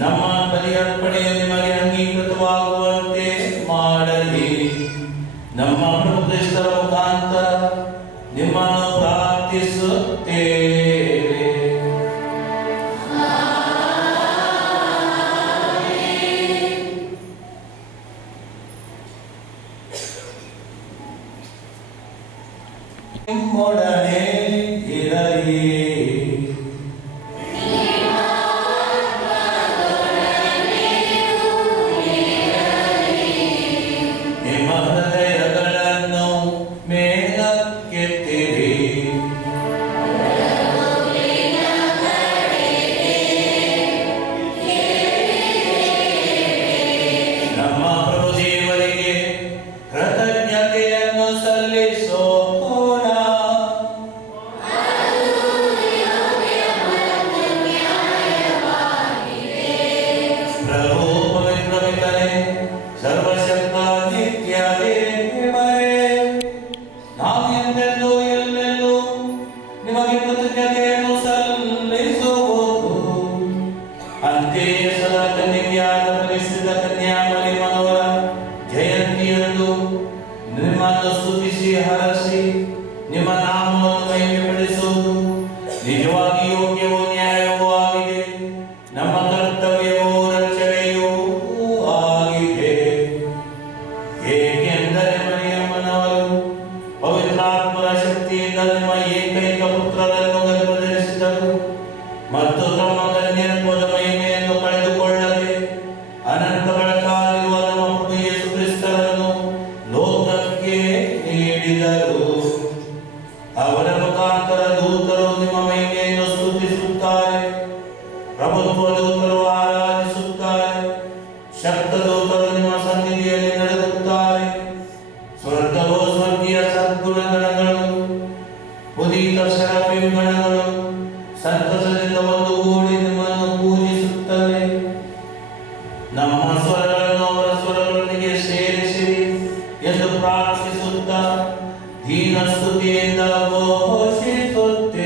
ನಮ್ಮ ಬಲಿಯರ್ಪಣೆಯು ನಿಮಗೆ ಅಂಗೀಕೃತವಾಗುವಂತೆ ಮಾಡಲಿ. ನಮ್ಮ ಪ್ರಭು ಕ್ರಿಸ್ತರ ಮುಖಾಂತರ ನಿಮ್ಮನ್ನು ಪ್ರಾರ್ಥಿಸುತ್ತೇವೆ. ನಿಮ್ಮೊಡನೆ ಇರಲಿ. ನಿಮ್ಮ ಹೃದಯಗಳನ್ನು ಮೇಲಕ್ಕೆತ್ತಿರಿ. ನಮ್ಮ ಪ್ರಭು ದೇವರಿಗೆ ಕೃತಜ್ಞತೆಯನ್ನು ಸಲ್ಲಿಸೋಣ. ಪ್ರಭು ಪವಿತ್ರ ಪಿತನೇ, ಸರ್ವಶಕ್ತ ನಿತ್ಯ ದೇವರೇ, ನಾವು ಎಂದೆಂದೂ ಎಲ್ಲೆಲ್ಲೂ ನಿಮಗೆ ಕೃತಜ್ಞತೆಯನ್ನು ಸಲ್ಲಿಸುವುದು. ಅಂತೆಯೇ ಸದಾ ಕನ್ಯೆಯಾದ ಪರಿಶುದ್ಧ ಕನ್ಯಾಮರಿ ಮನವರ ಜಯಂತಿಯಂದು ನಿಮ್ಮನ್ನು ಸ್ತುತಿಸಿ ಹರಸಿ ನಿಮ್ಮ ನಾಮವನ್ನು ಮಹಿಮೆಪಡಿಸುವುದು ನಿಜವಾಗಿ ಯೋಗ್ಯವೂ ನ್ಯಾಯವೂ ಆಗಿದೆ. ನಮ್ಮ ಕರ್ತವ್ಯವೂ ರಕ್ಷಣೆಯೂ ಆಗಿದೆ. ಏಕೆಂದರೆ ಮರಿಯಮ್ಮನವರು ಪವಿತ್ರಾತ್ಮರ ಶಕ್ತಿಯಿಂದ ನಿಮ್ಮ ಏಕೈಕ ಪುತ್ರರನ್ನು ಗರ್ಭಧರಿಸಿದರು ಮತ್ತು ತಮ್ಮ ಕನ್ಯತ್ವದ ಮಹಿಮೆಯನ್ನು ಕಳೆದುಕೊಳ್ಳದೆ ಅನಂತ ಬೆಳಕಾಗಿರುವ ನಮ್ಮ ಪ್ರಭು ಯೇಸು ಕ್ರಿಸ್ತರನ್ನು ಲೋಕಕ್ಕೆ ನೀಡಿದರು. ಅವರ ಮುಖಾಂತರ ದೂತರು ನಿಮ್ಮ ಮಹಿಮೆಯನ್ನು ಸ್ತುತಿಸುತ್ತಾರೆ, ಪ್ರಭುತ್ವ ದೂತರು ಆರಾಧಿಸುತ್ತಾರೆ, ಶಕ್ತ ದೂತರು ನಿಮ್ಮ ಸನ್ನಿಧಿಯಲ್ಲಿ ನಡೆದುತ್ತಾರೆ. ಸ್ವರ್ಗವು ಸ್ವರ್ಗೀಯ ಸದ್ಗುಣಗಣಗಳು ಉದಿತ ಸೆರಫಿಮ್ ಗಣಗಳು ಸಂತಸದಿಂದ ಒಂದುಗೂಡಿ ನಿಮ್ಮನ್ನು ಪೂಜಿಸುತ್ತವೆ. ನಮ್ಮ ಸ್ವರಗಳನ್ನು ಅವರ ಸ್ವರಗಳೊಂದಿಗೆ ಸೇರಿಸಿರಿ ಎಂದು ಪ್ರಾರ್ಥಿಸುತ್ತಾ ದೀನ ಸ್ತುತಿಯಿಂದ ಘೋಷಿಸುತ್ತೇವೆ.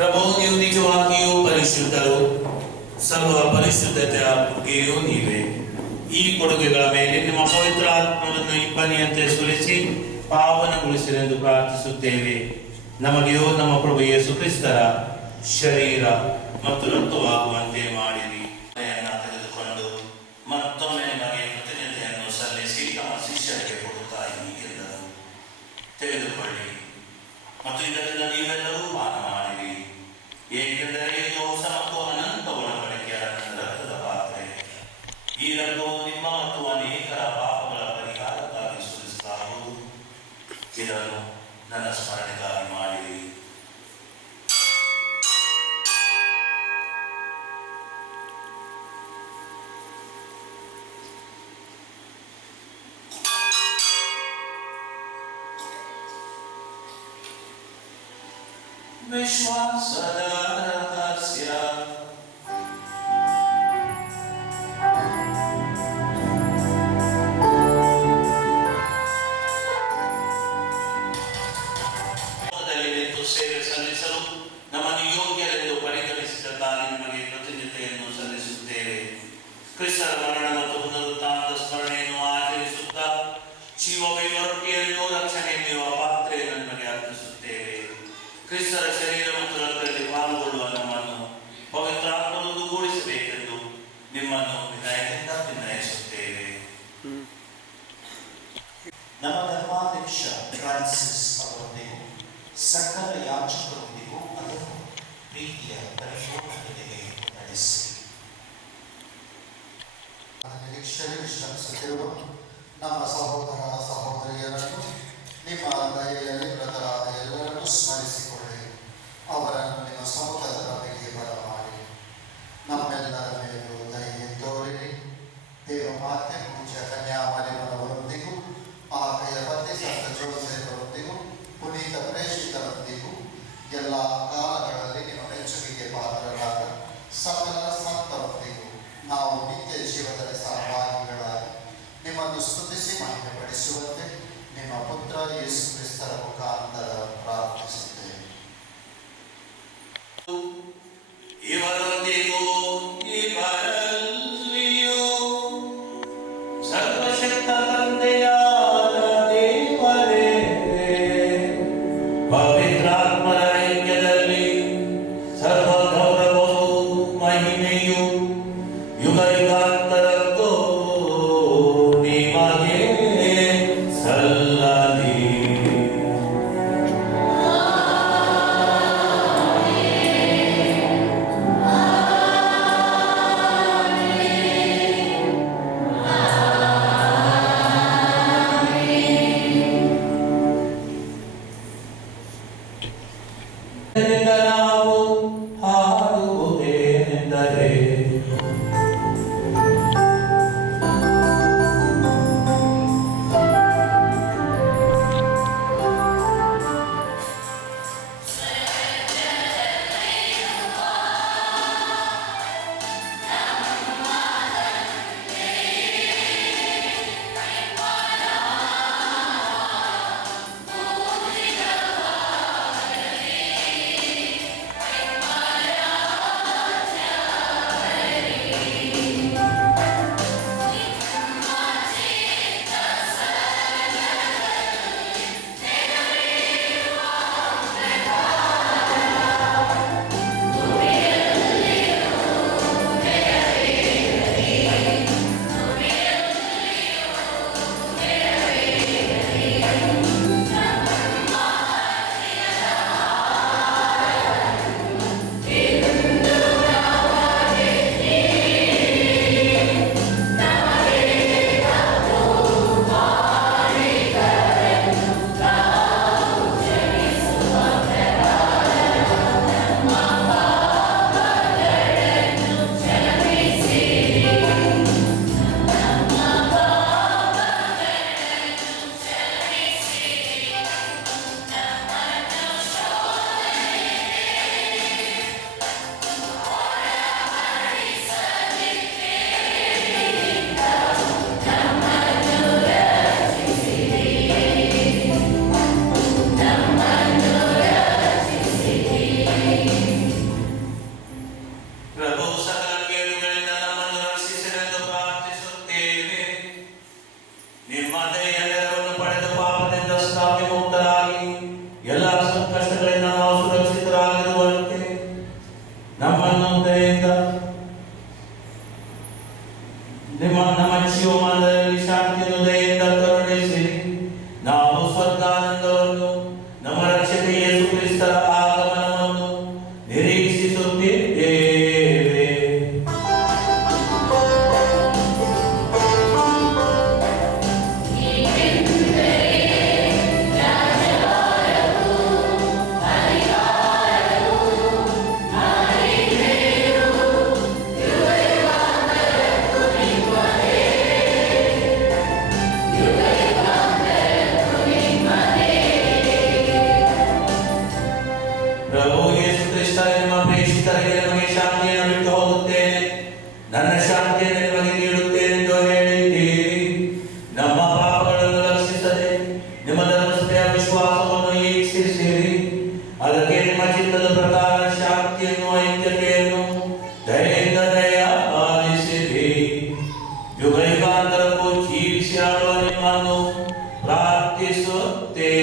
ಪ್ರಭು, ನೀವು ನಿಜವಾಗಿಯೂ ಪರಿಶುದ್ಧರು, ಸರ್ವ ಪರಿಶುದ್ಧತೆಯ ಬುಗ್ಗೆಯೂ ನೀವೇ. ಈ ಕೊಡುಗೆಗಳ ಮೇಲೆ ನಿಮ್ಮ ಪವಿತ್ರ ಆತ್ಮವನ್ನು ಇಬ್ಬನಿಯಂತೆ ಸುರಿಸಿ ಪಾವನಗೊಳಿಸಿರೆಂದು ಪ್ರಾರ್ಥಿಸುತ್ತೇವೆ. ನಮಗೆಯೂ ನಮ್ಮ ಪ್ರಭು ಯೇಸು ಕ್ರಿಸ್ತರ ಶರೀರ ಮತ್ತು ರಕ್ತವಾಗುವಂತೆ ಮಾಡಿರಿ. ತೆಗೆದುಕೊಂಡು ಮತ್ತೊಮ್ಮೆ ನಿಮಗೆ ಕೃತಜ್ಞತೆಯನ್ನು ಸಲ್ಲಿಸಿ ತಮ್ಮ ಶಿಷ್ಯರಿಗೆ ಕೊಡುತ್ತಾ ಹೀಗೆಂದರು, ತೆಗೆದುಕೊಳ್ಳಿ ಮತ್ತು ಇದರಿಂದ ನೀವೆಲ್ಲರೂ ಪಾನ ಮಾಡಿರಿ. ಏಕೆಂದರೆ ಇದು ಹೊಸ ಮತ್ತು ಅನಂತ ಒಳಪಡಿಕೆಯ ರಕ್ತದ ಪಾತ್ರೆ. ಈ ರಕ್ತವು ನಿಮ್ಮ ಮತ್ತು ಅನೇಕರ ಪಾಪಗಳ ಪರಿಹಾರಕ್ಕಾಗಿ ಸುರಿಸಲಾಗುವುದು. ಇದನ್ನು ನನ್ನ ಸ್ಮರಣೆಗಾಗಿ ಮಾಡಿರಿ. ವಿಶ್ವಾಸದ ಪ್ರೀತಿಯ ಪರಿಪೂರ್ಣತೆಗೆ ನಡೆಸಿ. ನಿರೀಕ್ಷೆಯಲ್ಲಿ ವಿಶ್ರಮಿಸುತ್ತಿರುವ ನಮ್ಮ ಸಹೋದರ ಸಹೋದರಿಯರನ್ನು ನಿಮ್ಮ ದಯೆಯಲ್ಲಿ ಮೃತರಾದ ಎಲ್ಲರನ್ನೂ ಸ್ಮರಿಸಿಕೊಳ್ಳಿ. ಅವರನ್ನು ನಿಮ್ಮ ಸಮ್ಮುಖದ ಬಗೆಗೆ ಬರಮಾಡಿ. ನಮ್ಮೆಲ್ಲರ ಮೇಲೂ ದಯೆ ತೋರಿರಿ. ದೇವಮಾತೆ ಪೂಜ್ಯ ಕನ್ಯಾಮರಿಯವರೊಂದಿಗೂ ಆಕೆಯ ಪತಿ ಸಂತ ಜೋಸೆಫರೊಂದಿಗೂ ಪುನೀತ ಪ್ರೇಷಿತರೊಂದಿಗೂ ಎಲ್ಲ ಕಾಲಗಳಲ್ಲಿ ನಿಮ್ಮ ಮೆಚ್ಚುಗೆಗೆ ಪಾತ್ರರಾದ ಸಕಲ ಸಂತರೊಂದಿಗೂ ನಾವು ನಿತ್ಯ ಜೀವದಲ್ಲಿ ಸಹಭಾಗಿಗಳಾಗಿ ನಿಮ್ಮನ್ನು ಸ್ತುತಿಸಿ ಮಹಿಮೆಪಡಿಸುವಂತೆ ನಿಮ್ಮ ಪುತ್ರ ಯೇಸು ಕ್ರಿಸ್ತರ ಮುಖಾಂತರ ಪ್ರಾರ್ಥಿಸುತ್ತೇವೆ. ಇವರೊಂದಿಗೂ ಇವರಲ್ಲಿಯೂ ಸರ್ವಶಕ್ತ ತಂದೆಯಾದ ದೇವರೇ, ಪವಿತ್ರಾತ್ಮರ ಐಕ್ಯದಲ್ಲಿ ಸರ್ವ ಗೌರವವು ಮಹಿಮೆಯು ಯುಗ ಯುಗಾಂತರಕ್ಕೂ ನಿಮಗೆ ಸಲ್ಲಲಿ. ನಾವು ಹಾಡುವುದೇನೆಂದರೆ ಪ್ರಭು ಸಕಲ ಕೇಡುಗಳಿಂದ ನಮ್ಮನ್ನು ರಕ್ಷಿಸಿರೆಂದು ಪ್ರಾರ್ಥಿಸುತ್ತೇವೆ. ನಿಮ್ಮ ದಯೆಯೆಲ್ಲರನ್ನು ಪಡೆದು ಪಾಪದಿಂದ ಸ್ಥಾಪಿ ಮುಕ್ತರಾಗಿ ಎಲ್ಲ ಸಂಕಷ್ಟಗಳಿಂದ ನಾವು ಸುರಕ್ಷಿತರಾಗಿರುವಂತೆ ನಮ್ಮನ್ನು ದಯೆಯಿಂದ ನಮ್ಮ ಜೀವಮಾನದಲ್ಲಿ ಶಾಂತಿಯನ್ನು ದಯೆಯಿಂದ ಕರುಣಿಸಿ ನಾವು ಸ್ವರ್ಗಾನಂದವನ್ನು ನಮ್ಮ ರಕ್ಷಕ ಯೇಸು ಕ್ರಿಸ್ತರ ಆಗಮನವನ್ನು ನಿರೀಕ್ಷಿಸುತ್ತಿದ್ದೇವೆ. ಪ್ರಭು ಯೇಸು ಕ್ರಿಸ್ತ ನಿಮ್ಮ ಪ್ರೇಷಿತರಿಗೆ ನಮಗೆ ಶಾಂತಿಯನ್ನು ಬಿಟ್ಟು ಹೋಗುತ್ತೇನೆ, ನನ್ನ ಶಾಂತಿಯನ್ನು ನಿಮಗೆ ನೀಡುತ್ತೇನೆ ಎಂದು ಹೇಳಿದ್ದೀರಿ. ನಮ್ಮ ಪಾಪಗಳನ್ನು ರಕ್ಷಿಸದೆ ನಿಮ್ಮ ಧರ್ಮಸ್ಥೆಯ ವಿಶ್ವಾಸವನ್ನು ಈಕ್ಷಿಸಿರಿ. ಅದಕ್ಕೆ ನಿಮ್ಮ ಚಿತ್ತದ ಪ್ರಕಾರ ಶಾಂತಿಯನ್ನು ಐಕ್ಯತೆಯನ್ನು ದಯೆಯಿಂದ ದಯ ಪಾಲಿಸಿರಿ. ಯುಗ ಯುಗಾಂತರಕ್ಕೂ ಜೀವಿಸಿ ಆಳುವ ನಿಮ್ಮನ್ನು ಪ್ರಾರ್ಥಿಸುತ್ತೇವೆ.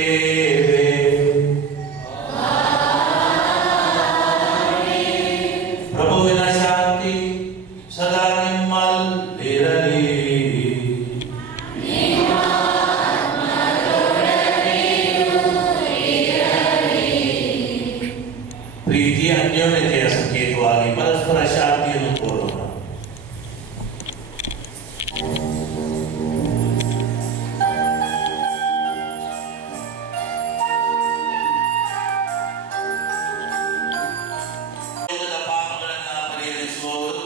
ಸಂಕೇತವಾಗಿ ಪರಸ್ಪರ ಶಾಂತಿಯನ್ನು ಕೋರೋಣ. ಪಾಪಗಳನ್ನ ಪರಿಹರಿಸುವವರು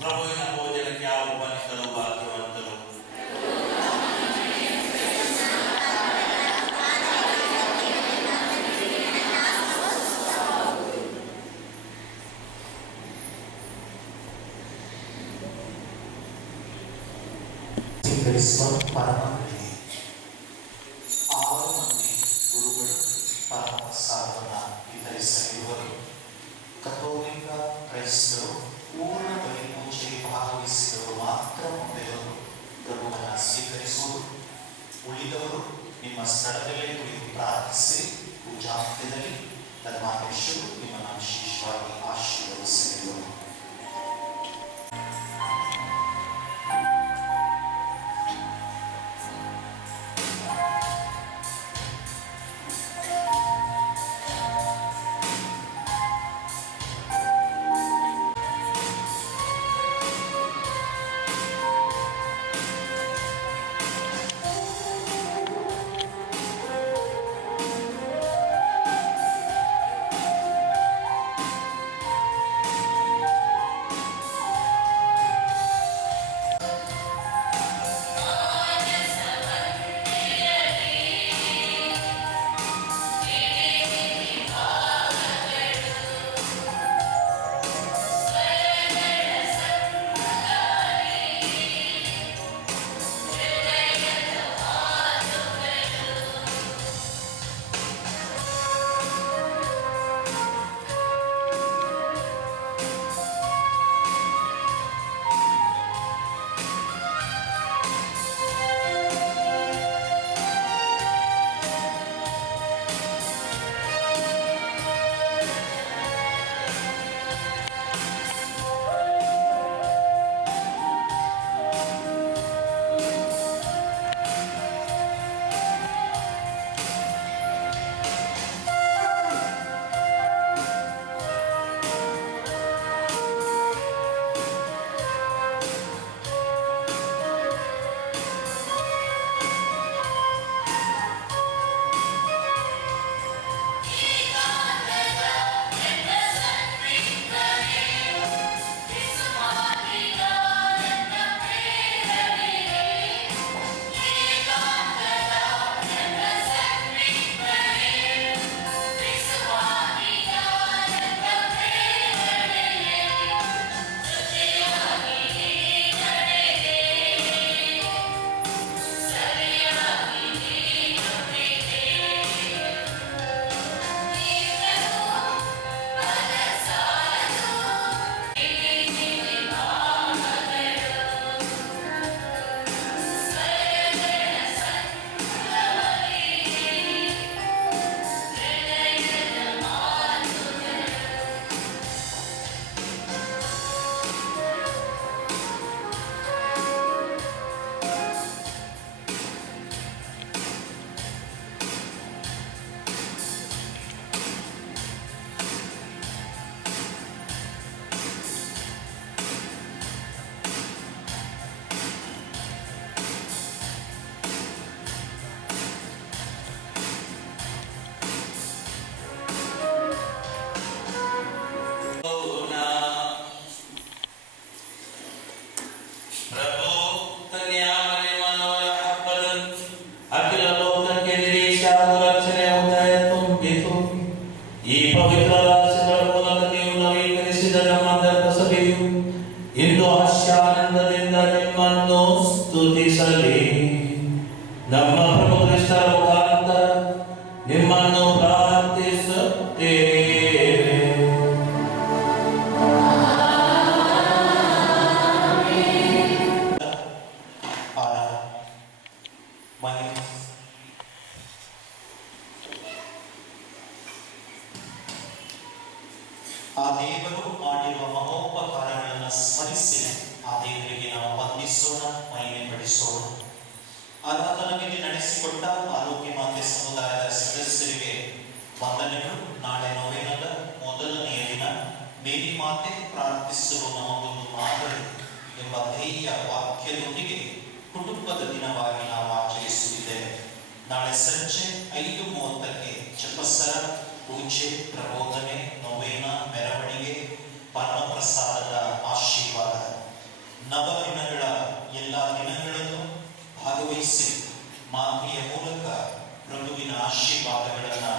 ಪ್ರಭುವಿನ ಭೋಜನಕ್ಕೆ ಆಹ್ವಾನಿಸಲು ಭಾಗ್ಯವಂತರು. ಸ್ವೀಕರಿಸುವ ಪರಮ ಪ್ರೀತಿ. 6 ಮಂದಿ ಗುರುಗಳು ಪರಮಸಾರವನ್ನು ವಿತರಿಸಲಿರುವರು. ಕಥೋಲಿಕ ಕ್ರೈಸ್ತರು ಪೂರ್ಣ ಬಲಿಪೂಜೆಗೆ ಭಾಗವಹಿಸಿದವರು ಮಾತ್ರ ಮುಂದೆಯವರು ಪ್ರಭುವನ್ನು ಸ್ವೀಕರಿಸುವುದು. ಉಳಿದವರು ನಿಮ್ಮ ಸ್ಥಳದಲ್ಲೇ ಕುಳಿತು ಪ್ರಾರ್ಥಿಸಿ ಪೂಜಾಂತ್ಯದಲ್ಲಿ ಧರ್ಮಾಧ್ಯಕ್ಷರು ನಿಮ್ಮನ್ನು ವಿಶೇಷವಾಗಿ ಆಶೀರ್ವದಿಸಲಿರುವರು. ಇಂದು ಹಾಸ್ಯಾನಂದದಿಂದ ನಿಮ್ಮನ್ನು ಸ್ತುತಿಸಲಿ. ನಮ್ಮ ಪ್ರಭು ಕ್ರಿಸ್ತರ ಮುಖಾಂತರ ನಿಮ್ಮನ್ನು ಪ್ರಾರ್ಥಿಸುತ್ತೇವೆ. ಆ ದೇವರು ಮಾಡಿರುವ ಮಹೋಪಕಾರಗಳನ್ನು ಸ್ಮರಿಸಿ ಆ ದೇವರಿಗೆ ನಾವು ವಂದಿಸೋಣ, ಮಹಿಮೆ ಪಡಿಸೋಣ. ಆರಾಧನೆಗೆ ನಡೆಸಿಕೊಟ್ಟ ಆರೋಗ್ಯ ಮಾತೆ ಸಮುದಾಯದ ಸದಸ್ಯರಿಗೆ ವಂದನೆಗಳು. ನಾಳೆ ನೊವೇನದ ಮೊದಲನೆಯ ದಿನ ಮೇರಿ ಮಾತೆ ಪ್ರಾರ್ಥಿಸಲು ನಮಗೊಂದು ಮಾದರಿ ಎಂಬ ಧ್ಯೇಯ ವಾಕ್ಯದೊಂದಿಗೆ ಕುಟುಂಬದ ದಿನವಾಗಿ ನಾವು ಆಚರಿಸುತ್ತಿದ್ದೇವೆ. ನಾಳೆ ಸಂಜೆ 5:30ಕ್ಕೆ ಜಪಸರ, ಪೂಜೆ, ಪ್ರಬೋಧನೆ, ನೊವೇನ, ಮೆರವಣಿಗೆ, ಪರಮಪ್ರಸಾದದ ಆಶೀರ್ವಾದ. ನವದಿನಗಳ ಎಲ್ಲ ದಿನಗಳನ್ನು ಭಾಗವಹಿಸಿ ಮಾತೆಯ ಮೂಲಕ ಪ್ರಭುವಿನ ಆಶೀರ್ವಾದಗಳನ್ನು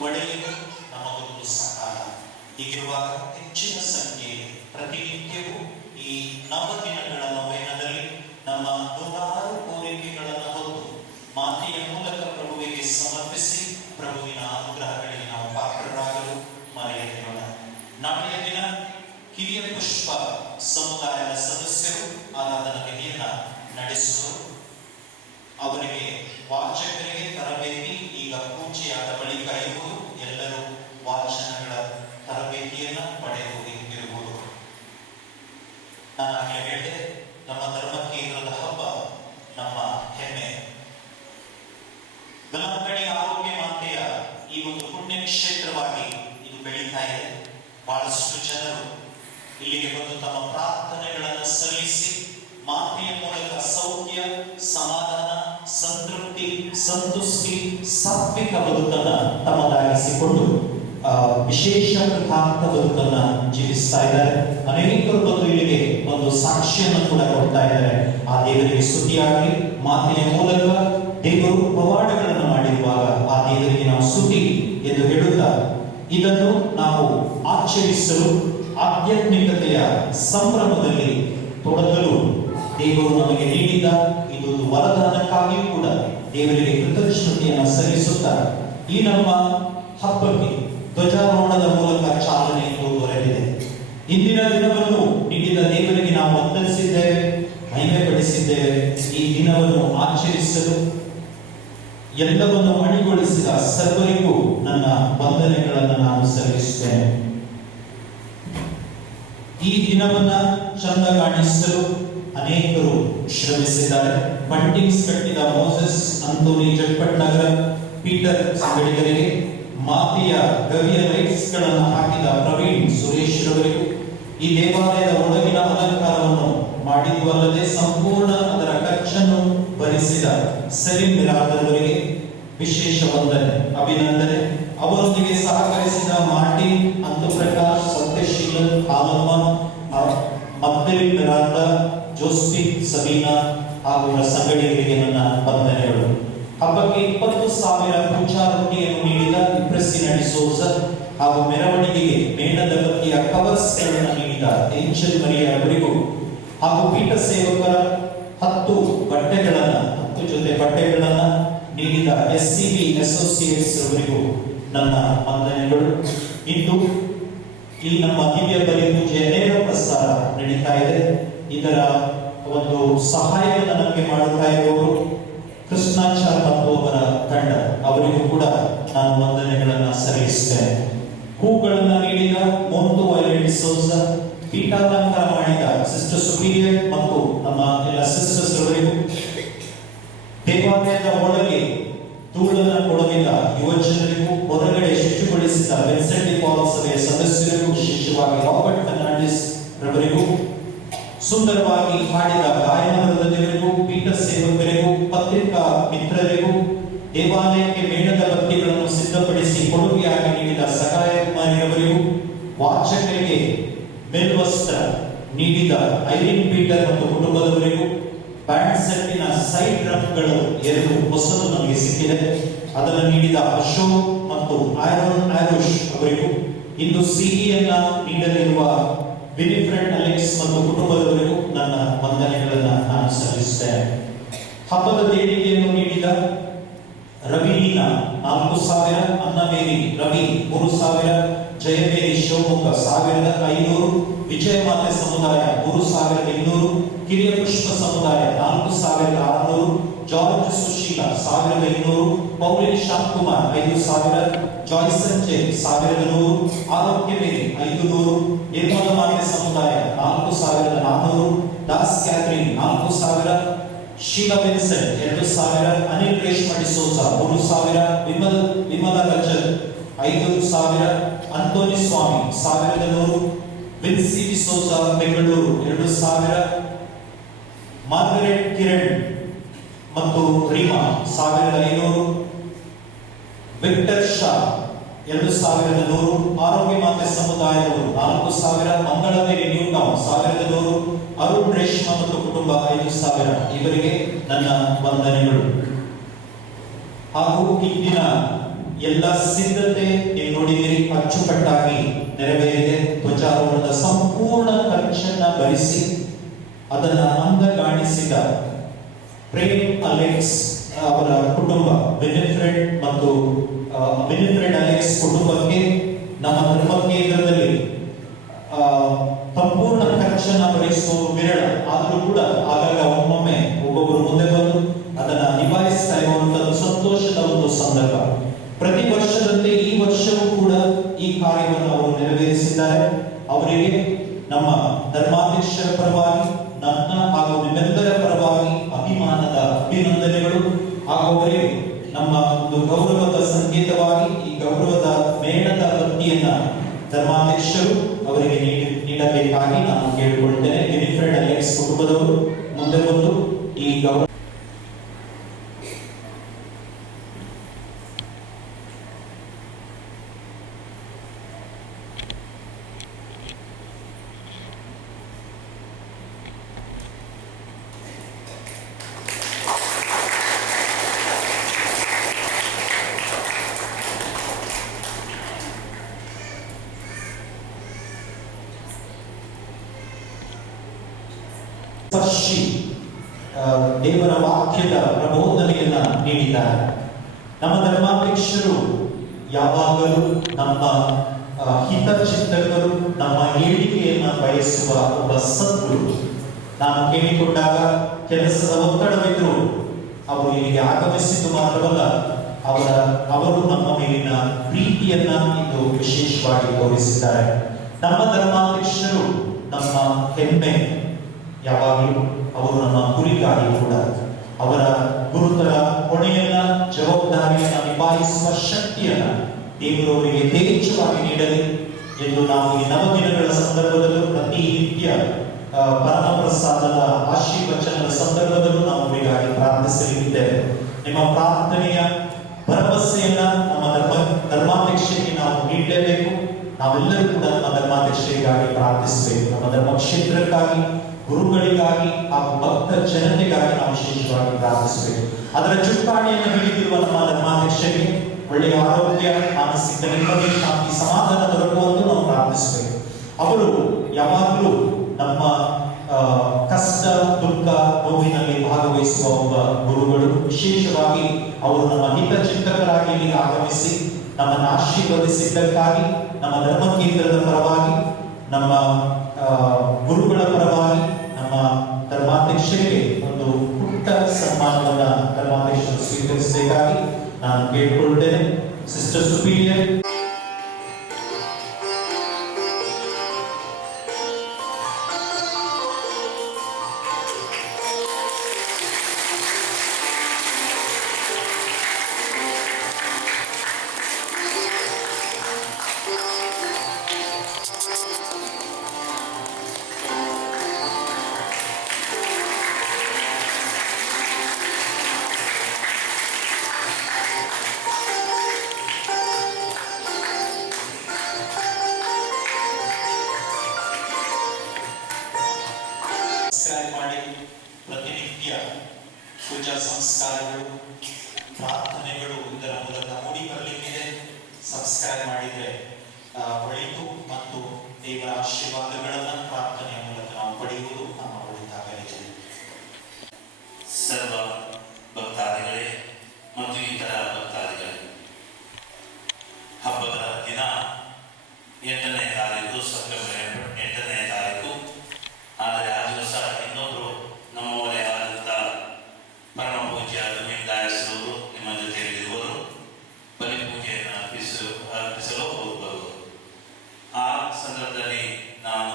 ಪಡೆಯಲು ನಮಗೊಂದು ಸಕಾಲ. ಹೀಗಿರುವಾಗ ಹೆಚ್ಚಿನ ಸಂಖ್ಯೆಯಲ್ಲಿ ಪ್ರತಿನಿತ್ಯವೂ ಈ ನವದಿನಗಳ ನೊವೇನದಲ್ಲಿ ನಮ್ಮ 106 ಕೋರಿಕೆಗಳನ್ನು ಹೊತ್ತು ಮಾತೆಯ ಮೂಲಕ ಪ್ರಭುವಿಗೆ ಸಮರ್ಪಿಸಿ ಪ್ರಭುವಿನ ಅನುಗ್ರಹಗಳಿಗೆ ನಾವು ಪಾತ್ರರಾಗಲು ಮರೆಯದಿರೋಣ. ನಾಳೆಯ ದಿನ ಕಿರಿಯ ಪುಷ್ಪ ಸಮುದಾಯದ ಸದಸ್ಯರು ಆರಾಧನಾ ವಿಧಿಯನ್ನ ನಡೆಸುವರು. ಅವರಿಗೆ ವಾಚಕರಿಗೆ ತರಬೇತಿ ಈಗ ಪೂಜೆಯಾದ ಬಳಿಕ ಇರುವುದು. ಎಲ್ಲರೂ ವಾಚನಗಳ ತರಬೇತಿಯನ್ನ ಪಡೆಯುವುದು. ನಾನು ಆಗಲೇ ಹೇಳಿದೆ, ನಮ್ಮ ಧರ್ಮ ಕೇಂದ್ರದ ಹಬ್ಬ ನಮ್ಮ ಹೆಮ್ಮೆ. ಬೆಳಂಗಡಿ ಆರೋಗ್ಯ ಮಾತೆಯ ಈ ಒಂದು ಪುಣ್ಯ ಕ್ಷೇತ್ರವಾಗಿ ಇದು ಬೆಳೀತಾ ಇದೆ. ಬಹಳಷ್ಟು ಜನರು ಇಲ್ಲಿಗೆ ಬಂದು ತಮ್ಮ ಪ್ರಾರ್ಥನೆಗಳನ್ನು ಸಲ್ಲಿಸಿ ಮಾತೆಯ ಮೂಲಕ ಸೌಖ್ಯ, ಸಮಾಧಾನ, ಸಂತೃಪ್ತಿ, ಸಂತುಷ್ಟಿ, ಸಾತ್ವಿಕ ಬದುಕನ್ನ ತಮ್ಮದಾಗಿಸಿಕೊಂಡು ವಿಶೇಷ ಕೃತಾರ್ಥ ಬದುಕನ್ನ ಜೀವಿಸ್ತಾ ಇದ್ದಾರೆ. ಅನೇಕರು ಬಂದು ಇಲ್ಲಿಗೆ ಒಂದು ಸಾಕ್ಷಿಯನ್ನು ಕೂಡ ಕೊಡ್ತಾ ಇದ್ದಾರೆ. ಆ ದೇವರಿಗೆ ಸ್ತುತಿಯಾಗಲಿ. ಮಾತೆಯ ಮೂಲಕ ದೇವರು ಪವಾಡಗಳನ್ನು ಮಾಡಿರುವಾಗ ಆ ದೇವರಿಗೆ ನಾವು ಸ್ತುತಿ ಎಂದು ಹೇಳುತ್ತಾ, ಇದನ್ನು ನಾವು ಆಚರಿಸಲು ಆಧ್ಯಾತ್ಮಿಕತೆಯ ಸಂಭ್ರಮದಲ್ಲಿ ತೊಡಗಲು ದೇವರು ನಮಗೆ ನೀಡಿದ ಇದೊಂದು ವರದಾನಕ್ಕಾಗಿಯೂ ಕೂಡ ದೇವರಿಗೆ ಕೃತಜ್ಞತೆಯನ್ನು ಸಲ್ಲಿಸುತ್ತಾ ಈ ನಮ್ಮ ಹಬ್ಬಕ್ಕೆ ಧ್ವಜಾರೋಹಣದ ಮೂಲಕ ಚಾಲನೆ ದೊರೆತಿದೆ. ಇಂದಿನ ದಿನವನ್ನು ನೀಡಿದ ದೇವರಿಗೆ ನಾವು ವಂದಿಸಿದ್ದೇವೆ, ಮಹಿಮೆ ಪಡಿಸಿದ್ದೇವೆ. ಈ ದಿನವನ್ನು ಆಚರಿಸಲು ಎಲ್ಲವನ್ನು ಅಣಿಗೊಳಿಸಿದ ಸರ್ವರಿಗೂ ನನ್ನ ವಂದನೆಗಳನ್ನು ನಾನು ಸಲ್ಲಿಸುತ್ತೇನೆ. ಈ ದಿನವನ್ನ ಚಂದ ಕಾಣಿಸಲು ಅನೇಕರು ಶ್ರಮಿಸಿದ್ದಾರೆ. ಬಂಟಿಂಗ್ಸ್ ಕಟ್ಟಿದ ಮೋಸೆಸ್, ಅಂತೋನಿ ಜಟ್ಪಟ್ ನಗರ, ಪೀಟರ್ ಸಂಗಡಿಗರಿಗೆ, ಮಾತೆಯ ಗವಿಯ ಲೈಟ್ಸ್ ಗಳನ್ನು ಹಾಕಿದ ಪ್ರವೀಣ್ ಸುರೇಶ್ ರವರಿಗೂ, ಈ ದೇವಾಲಯದ ಒಳಗಿನ ಅಲಂಕಾರವನ್ನು ಮಾಡಿರುವಲ್ಲದೆ ಸಂಪೂರ್ಣ ಅದರ ಖರ್ಚನ್ನು ಭರಿಸಿದ ಸಲೀಂ ಬಿರಾದರವರಿಗೆ ವಿಶೇಷ ವಂದನೆ, ಅಭಿನಂದನೆ. ಅವರೊಂದಿಗೆ ಸಹಕರಿಸಿದ ಮಾರ್ಟಿನ್, ಅಂತುಪ್ರಕಾಶ್, ಸತ್ಯಶೀಲನ್, ಹಾಲಮ್ಮ, ಮಗ್ದಲಿನ್ ಬಿರಾದ, ಜೋಸ್ಪಿನ್, ಸಬೀನಾ ಹಾಗೂ ಅವರ ಸಂಗಡಿಗರಿಗೆ ನನ್ನ ವಂದನೆಗಳು. ಹಬ್ಬಕ್ಕೆ 20,000 ಪೂಜಾ ರೊಟ್ಟಿಯನ್ನು ನೀಡಿದ ಇಪ್ರೆಸ್ಸಿನ ಡಿಸೋಜ ಹಾಗೂ ಮೆರವಣಿಗೆಗೆ ಮೇಣದ ಬತ್ತಿಯ ಕವರ್ಸ್ ಗಳನ್ನು ನೀಡಿದ ಏಂಜಲ್ ಮರಿಯಾ ಅವರಿಗೂ ಹಾಗೂ ಪೀಠ ಸೇವಕರ 10 ಜೊತೆ ಬಟ್ಟೆಗಳನ್ನ ನೀಡಿದ SCB ಅಸೋಸಿಯೇಟ್ಸ್ ಅವರಿಗೂ ನನ್ನ ವಂದನೆಗಳು. ಇಂದು ಈ ನಮ್ಮ ದಿವ್ಯ ಬಲಿ ಪೂಜೆಯ ನೇರ ಪ್ರಸಾರ ನಡೀತಾ ಇದೆ. ಇದರ ಒಂದು ಸಹಾಯವನ್ನು ನಮಗೆ ಮಾಡುತ್ತಾ ಇರುವವರು ಕೃಷ್ಣಾಚಾರ್ ಮತ್ತು ಅವರ ತಂಡ, ಅವರಿಗೂ ಕೂಡ ನಾನು ವಂದನೆಗಳನ್ನು ಸಲ್ಲಿಸುತ್ತೇನೆ. ಹೂಗಳನ್ನು ನೀಡಿದ ಮೋಂಟು ವೈಲೆಟ್ ಡಿಸೋಜ, ಪೀಠಾಲಂಕಾರ ಮಾಡಿದ ಸಿಸ್ಟರ್ ಸುಪೀರಿಯರ್ ಮತ್ತು ನಮ್ಮ ಎಲ್ಲ ಸಿಸ್ಟರ್ಸ್ ಅವರಿಗೂ, ದೇವಾಲಯದ ಒಳಗೆ ಧೂಳನ್ನು ಕೊಡಲಿಲ್ಲ ಯುವಜನರಿಗೂ, ಹೊರಗಡೆ ಶುಚಿಗೊಳಿಸಿದ ವಿನ್ಸೆಂಟ್ ಪಾಲ್ ಸಭೆಯ ಸದಸ್ಯರಿಗೂ, ವಿಶೇಷವಾಗಿ ರಾಬರ್ಟ್ ಫರ್ನಾಂಡಿಸ್ ರವರಿಗೂ, ಸುಂದರವಾಗಿ ಹಾಡಿದ ಗಾಯನವೃಂದದವರಿಗೂ, ಪೀಠ ಸೇವಕರಿಗೂ, ಪತ್ರಿಕಾ ಮಿತ್ರರಿಗೂ, ದೇವಾಲಯಕ್ಕೆ ಮೇಣದ ಬತ್ತಿಗಳನ್ನು ಸಿದ್ಧಪಡಿಸಿ ಕೊಡುಗೆಯಾಗಿ ನೀಡಿದ ಸಹಾಯ ಕುಮಾರಿಯವರಿಗೂ, ವಾಚಕರಿಗೆ ಮೇಲ್ವಸ್ತ್ರ ನೀಡಿದ ಐರಿನ್ ಪೀಟರ್ ಮತ್ತು ಕುಟುಂಬದವರಿಗೂ, ಬ್ಯಾಂಡ್ ಸೆಟ್ಟಿನ ಸೈಡ್ ಡ್ರಮ್ಗಳು 2 ಹೊಸದು ನಮಗೆ ಸಿಕ್ಕಿದೆ, ಅದನ್ನು ನೀಡಿದ ಅಶೋಕ್ ಮತ್ತು ಐರೋನ್ ಆರುಷ್ ಅವರಿಗೂ, ಇಂದು ಸಿಹಿಯನ್ನ ನೀಡಲಿರುವ ವಿನಿಫ್ರೆಡ್ ಅಲೆಕ್ಸ್ ಮತ್ತು ಕುಟುಂಬದವರಿಗೂ ನನ್ನ ವಂದನೆಗಳನ್ನು ನಾನು ಸಲ್ಲಿಸುತ್ತೇನೆ. ಹಬ್ಬದ ದೇಣಿಗೆಯನ್ನು ನೀಡಿದ ರವಿಲೀನಾ 4,000, ಅನ್ನಮೇರಿ ರವಿ 3,000, ಜಯಮೇರಿ ಶಿವಮೊಗ್ಗ 1,500, ವಿಜಯಮಾತೆ ಸಮುದಾಯ 3,200, ಕಿರಿಯ ಪುಷ್ಪ ಸಮುದಾಯ 4,600, George Sushila 1,200, Pauline Shanthakumar 5,000, Joy Sanjay 1,100, Arogya Mary 500, ನಿರ್ಮಲ ಮಾತೆ ಸಮುದಾಯ 4,400, Das Catherine 4,000, Sheela Vincent 2,000, Anil Reshma D'Souza 3,000, Vimala Rajan 5,000. Antony Swamy 1,100. Vincy D'Souza Bengaluru 2,000. Margaret Kiran ಮತ್ತು ರೀಮಾ 1,500. ವಿಕ್ಟರ್ ಶಾ 2,100. ಆರೋಗ್ಯ ಮಾತೆ ಸಮುದಾಯದವರು 4,000. ಮಂಗಳವೇರಿ ನ್ಯೂ ಟೌನ್ 1,100. ಅರುಣ್ ರೇಷ್ಮಾ ಮತ್ತು ಕುಟುಂಬ 5,000. ಇವರಿಗೆ ನನ್ನ ವಂದನೆಗಳು. ಹಾಗೂ ಇಂದಿನ ಎಲ್ಲ ಸಿದ್ಧತೆ ನೀವು ನೋಡಿದಿರಿ, ಅಚ್ಚುಕಟ್ಟಾಗಿ ನೆರವೇರಿದೆ. ಧ್ವಜಾರೋಹಣದ ಸಂಪೂರ್ಣ ಖರ್ಚನ್ನ ಭರಿಸಿ ಅದನ್ನ ಅಂದಗಾಣಿಸಿದ ಪ್ರೇಮ್ ಅಲೆಕ್ಸ್ ಅವರ ಕುಟುಂಬ, ವಿನಿಫ್ರೆಡ್ ಮತ್ತು ವಿನಿಫ್ರೆಡ್ ಅಲೆಕ್ಸ್ ಕುಟುಂಬಕ್ಕೆ ನಮ್ಮ ಧರ್ಮ ಕೇಂದ್ರದಲ್ಲಿ ಸಂಪೂರ್ಣ ಖರ್ಚನ್ನ ಭರಿಸುವ ವಿರಳ. ಆದರೂ ಕೂಡ ಆಗಾಗ ಒಮ್ಮೊಮ್ಮೆ ಒಬ್ಬೊಬ್ಬರು ಮುಂದೆ ಬಂದು ಅದನ್ನ ನಿಭಾಯಿಸ್ತಾ ಇರುವಂತದ್ದು ಸಂತೋಷದ ಒಂದು ಸಂದರ್ಭ. ಪ್ರತಿ ವರ್ಷದಂತೆ ಈ ವರ್ಷವೂ ಕೂಡ ಈ ಕಾರ್ಯವನ್ನು ಅವರು ನೆರವೇರಿಸಿದ್ದಾರೆ. ಅವರಿಗೆ ನಮ್ಮ ಧರ್ಮಾಧ್ಯಕ್ಷರ ಪರವಾಗಿ, ನನ್ನ ಹಾಗೂ ನಿಮ್ಮೆಲ್ಲರ ಪರವಾಗಿ ಅಭಿಮಾನದ ಅಭಿನಂದನೆಗಳು. ಹಾಗೂ ಅವರಿಗೆ ನಮ್ಮ ಒಂದು ಗೌರವದ ಸಂಕೇತವಾಗಿ ಈ ಗೌರವದ ಮೇಣದ ಬತ್ತಿಯನ್ನ ಧರ್ಮಾಧ್ಯಕ್ಷರು ಅವರಿಗೆ ನೀಡಬೇಕಾಗಿ ನಾನು ಕೇಳಿಕೊಳ್ತೇನೆ. ವಿನಿಫ್ರೆಡ್ ಅಲೆಕ್ಸ್ ಕುಟುಂಬದವರು ಮುಂದೆ ಬಂದು ಈ ಗೌರವ ಸ್ಪರ್ಶಿ ದೇವರ ವಾಕ್ಯದ ಪ್ರಬೋಧನೆಯನ್ನ ನೀಡಿದ್ದಾರೆ. ನಮ್ಮ ಧರ್ಮಾಧ್ಯಕ್ಷರು ಯಾವಾಗಲೂ ನಮ್ಮ ಹಿತಚಿಂತಕರು, ನಮ್ಮ ಏಳಿಗೆಯನ್ನ ಬಯಸುವ ಒಬ್ಬ ಸದ್ಗುರು. ನಾನು ಕೇಳಿಕೊಂಡಾಗ ಕೆಲಸದ ಒತ್ತಡವಿದ್ರು ಅವರು ಇಲ್ಲಿಗೆ ಆಗಮಿಸಿದ್ದು ಮಾತ್ರವಲ್ಲ, ಅವರು ನಮ್ಮ ಮೇಲಿನ ಪ್ರೀತಿಯನ್ನ ಇಂದು ವಿಶೇಷವಾಗಿ ತೋರಿಸಿದ್ದಾರೆ. ನಮ್ಮ ಧರ್ಮಾಧ್ಯಕ್ಷರು ನಮ್ಮ ಹೆಮ್ಮೆ. ಯಾವಾಗಲೂ ಅವರು ನಮ್ಮ ಕುರಿಗಾಗಿ ಕೂಡ ಅವರ ಗುರುತರ ಹೊಣೆಯನ್ನ, ಜವಾಬ್ದಾರಿಯನ್ನ ನಿಭಾಯಿಸುವ ಶಕ್ತಿಯನ್ನ ದೇವರವರಿಗೆ ಯಥೇಚ್ಛವಾಗಿ ನೀಡಲಿ ಎಂದು ನಾವು ಈ ನವದಿನಗಳ ಸಂದರ್ಭದಲ್ಲೂ ಪ್ರತಿನಿತ್ಯ ಪರಮ ಪ್ರಸಾದದ ಆಶೀರ್ವಚನದ ಸಂದರ್ಭದಲ್ಲೂ ನಾವು ಅವರಿಗಾಗಿ ಪ್ರಾರ್ಥಿಸಲಿದ್ದೇವೆ. ನಿಮ್ಮ ಪ್ರಾರ್ಥನೆಯ ಭರವಸೆಯನ್ನ ನಮ್ಮ ಧರ್ಮಾಧ್ಯಕ್ಷರಿಗೆ ನಾವು ನೀಡಲೇಬೇಕು. ನಾವೆಲ್ಲರೂ ಕೂಡ ನಮ್ಮ ಧರ್ಮಾಧ್ಯಕ್ಷರಿಗಾಗಿ ಪ್ರಾರ್ಥಿಸಬೇಕು. ನಮ್ಮ ಧರ್ಮ ಕ್ಷೇತ್ರಕ್ಕಾಗಿ, ಗುರುಗಳಿಗಾಗಿ ಹಾಗೂ ಭಕ್ತ ಜನತೆಗಾಗಿ ನಾವು ವಿಶೇಷವಾಗಿ ಪ್ರಾರ್ಥಿಸಬೇಕು. ಅದರ ಚುಕ್ಕಾಣಿಯನ್ನು ಹಿಡಿದಿರುವ ನಮ್ಮ ಧರ್ಮಾಧ್ಯಕ್ಷರಿಗೆ ಒಳ್ಳೆಯ ಆರೋಗ್ಯ, ಮಾನಸಿಕ ನೆಮ್ಮದಿ, ಶಾಂತಿ, ಸಮಾಧಾನ ದೊರಕುವಂತೆ ನಾವು ಪ್ರಾರ್ಥಿಸಬೇಕು. ಅವರು ಯಾವಾಗಲೂ ನಮ್ಮ ಕಷ್ಟ, ದುಃಖ, ನೋವಿನಲ್ಲಿ ಭಾಗವಹಿಸುವ ಒಬ್ಬ ಗುರುಗಳು. ವಿಶೇಷವಾಗಿ ಅವರು ನಮ್ಮ ಹಿತಚಿಂತಕರಾಗಿ ಇಲ್ಲಿ ಆಗಮಿಸಿ ನಮ್ಮನ್ನು ಆಶೀರ್ವದಿಸಿದ್ದಕ್ಕಾಗಿ ನಮ್ಮ ಧರ್ಮ ಕೇಂದ್ರದ ಪರವಾಗಿ, ನಮ್ಮ ಗುರುಗಳ ಪರವಾಗಿ, ನಮ್ಮ ಧರ್ಮಾಧ್ಯಕ್ಷರಿಗೆ ಒಂದು ಪುಟ್ಟ ಸನ್ಮಾನವನ್ನ ಧರ್ಮಾಧ್ಯಕ್ಷರು ಸ್ವೀಕರಿಸಬೇಕಾಗಿ ನಾನು ಕೇಳಿಕೊಳ್ಳುತ್ತೇನೆ. ಸಿಸ್ಟರ್ ಸುಪೀರಿಯರ್ ಮಾಡಿ ಪ್ರತಿನಿತ್ಯ ಪೂಜಾ ಸಂಸ್ಕಾರಗಳು, ಪ್ರಾರ್ಥನೆಗಳು ಇದರ ಮೂಲಕ ಮೂಡಿ ಬರಲಿಕ್ಕಿದೆ. ಸಂಸ್ಕಾರ ಮಾಡಿದರೆ ಒಳಿತು ಮತ್ತು ದೇವರ ಆಶೀರ್ವಾದಗಳನ್ನು ಪ್ರಾರ್ಥನೆಯ ಮೂಲಕ ನಾವು ಪಡೆಯುವುದು ನಮ್ಮ ಒಳಿತಾಗಲಿದೆ. ಸರ್ವ ಭಕ್ತಾದಿಗಳೇ ಮತ್ತು ಇತರ ಭಕ್ತಾದಿಗಳೇ, ಹಬ್ಬದ ದಿನ 8ನೇ ತಾರೀಕು, ಸೆಪ್ಟೆಂಬರ್ 8ನೇ ತಾರೀಕು. ಆದರೆ ಆ ದಿವಸ ಇನ್ನೊಬ್ಬರು ನಮ್ಮವರೇ ಆದಂಥ ಪರಮ ಪೂಜ್ಯ ದಾಯಸರು ನಿಮ್ಮ ಜೊತೆಯಲ್ಲಿರುವರು ಬಲಿಪೂಜೆಯನ್ನು ಅರ್ಪಿಸಲು ಹೋಗಬಹುದು. ಆ ಸಂದರ್ಭದಲ್ಲಿ ನಾನು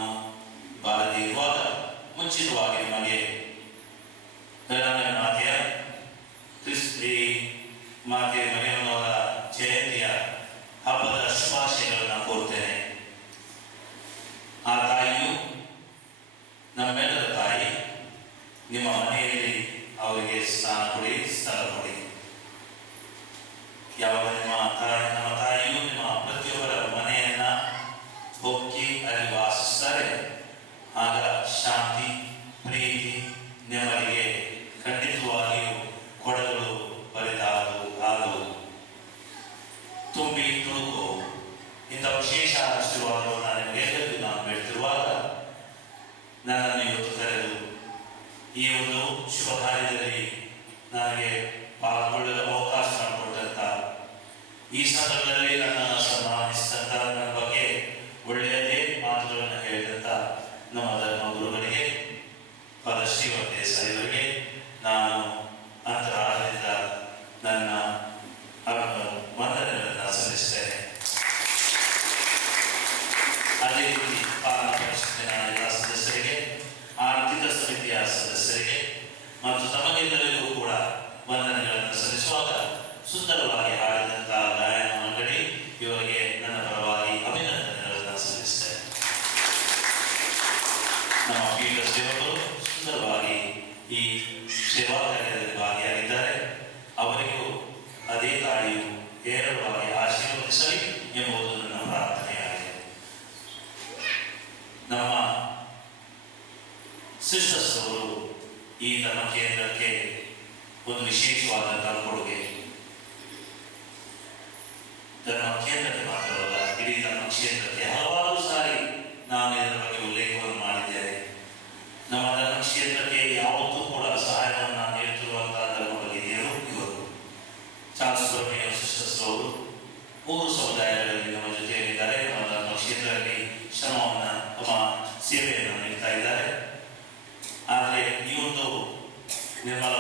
ನನ್ನನ್ನು ಇವತ್ತು ಕರೆದು ಈ ಒಂದು ಶುಭ ಕಾರ್ಯದಲ್ಲಿ ನನಗೆ ಪಾಲ್ಗೊಳ್ಳಲು ಅವಕಾಶ ಮಾಡಿಕೊಟ್ಟಂತ, ಈ ಸಂದರ್ಭದಲ್ಲಿ ನನ್ನನ್ನು ಸನ್ಮಾನಿಸಿದಂತ, ನನ್ನ ಬಗ್ಗೆ ಒಳ್ಳೆಯದೇ ಮಾತುಗಳನ್ನು ಹೇಳಿದಂತ ನಮ್ಮ ಧರ್ಮ ಗುರುಗಳಿಗೆ, ಶ್ರೀಮತಿ ದೇಸಾಯಿ ಅವರಿಗೆ ನಾನು ಅಂತರಾಳದಿಂದ ನನ್ನ ವಂದನೆಗಳನ್ನು ಸಲ್ಲಿಸುತ್ತೇನೆ. ಅದೇ ರೀತಿ ಪಾಲನಾ ಪರಿಷತ್ತಿನ ಎಲ್ಲ ಸದಸ್ಯರಿಗೆ, ಆರ್ಥಿಕ ಸಮಿತಿಯ ಸದಸ್ಯರಿಗೆ ಮತ್ತು ತಮಗೆಲ್ಲರಿಗೂ ಕೂಡ ವಂದನೆಗಳನ್ನು ಸಲ್ಲಿಸುವಾಗ ಸುಂದರವಾಗಿ ಹಾಡಿದಂತಹ ಗಾಯನ ಮಂಡಳಿ ಇವರಿಗೆ ನನ್ನ ಪರವಾಗಿ ಅಭಿನಂದನೆಗಳನ್ನು ಸಲ್ಲಿಸುತ್ತೇನೆ. ನಮ್ಮ ಪೀಠ ಸೇವಕರು ಸುಂದರವಾಗಿ ಈ ಸೇವಾ ಕಾರ್ಯದಲ್ಲಿ ಭಾಗಿಯಾಗಿದ್ದಾರೆ. ಅವರಿಗೂ ಅದೇ ತಾಳಿಯು ಹೇರಳವಾಗಿ ಆಶೀರ್ವದಿಸಲಿ ಎಂಬುದು ನನ್ನ ಪ್ರಾರ್ಥನೆಯಾಗಿದೆ. ನಮ್ಮ ಸಿಸ್ಟರ್ಸ್ ಅವರು ಈ ಧರ್ಮ ಕೇಂದ್ರಕ್ಕೆ ಒಂದು ವಿಶೇಷವಾದಂತಹ ಕೊಡುಗೆ, ಧರ್ಮ ಕೇಂದ್ರಕ್ಕೆ ಮಾತ್ರವಲ್ಲ, ಇಡೀ ಧರ್ಮ ಕ್ಷೇತ್ರಕ್ಕೆ ಹಲವಾರು ಸಾರಿ ನಾನು ಇದರ ಬಗ್ಗೆ ಉಲ್ಲೇಖವನ್ನು ಮಾಡಿದ್ದೇನೆ. ನಮ್ಮ ಧರ್ಮ ಕ್ಷೇತ್ರಕ್ಕೆ ಯಾವತ್ತೂ ಕೂಡ ಸಹಾಯವನ್ನು ನೀಡುತ್ತಿರುವಂತಹ ಧರ್ಮ ಭಗಿನಿಯರು ಇವರು. ಚಾರ್ಲ್ಸ್ ಬ್ರಹ್ಮಿಯ ಸಿಸ್ಟರ್ಸ್ ಅವರು 3 ಸಮುದಾಯಗಳಲ್ಲಿ ನಮ್ಮ ಜೊತೆಯಲ್ಲಿದ್ದಾರೆ. ನಮ್ಮ ಧರ್ಮ ಕ್ಷೇತ್ರದಲ್ಲಿ ಶ್ರಮವನ್ನು, ತಮ್ಮ ಸೇವೆಯನ್ನು ನೀಡ್ತಾ ಇದ್ದಾರೆ. ಆದರೆ ಈ ಒಂದು ನಿರ್ಮಲ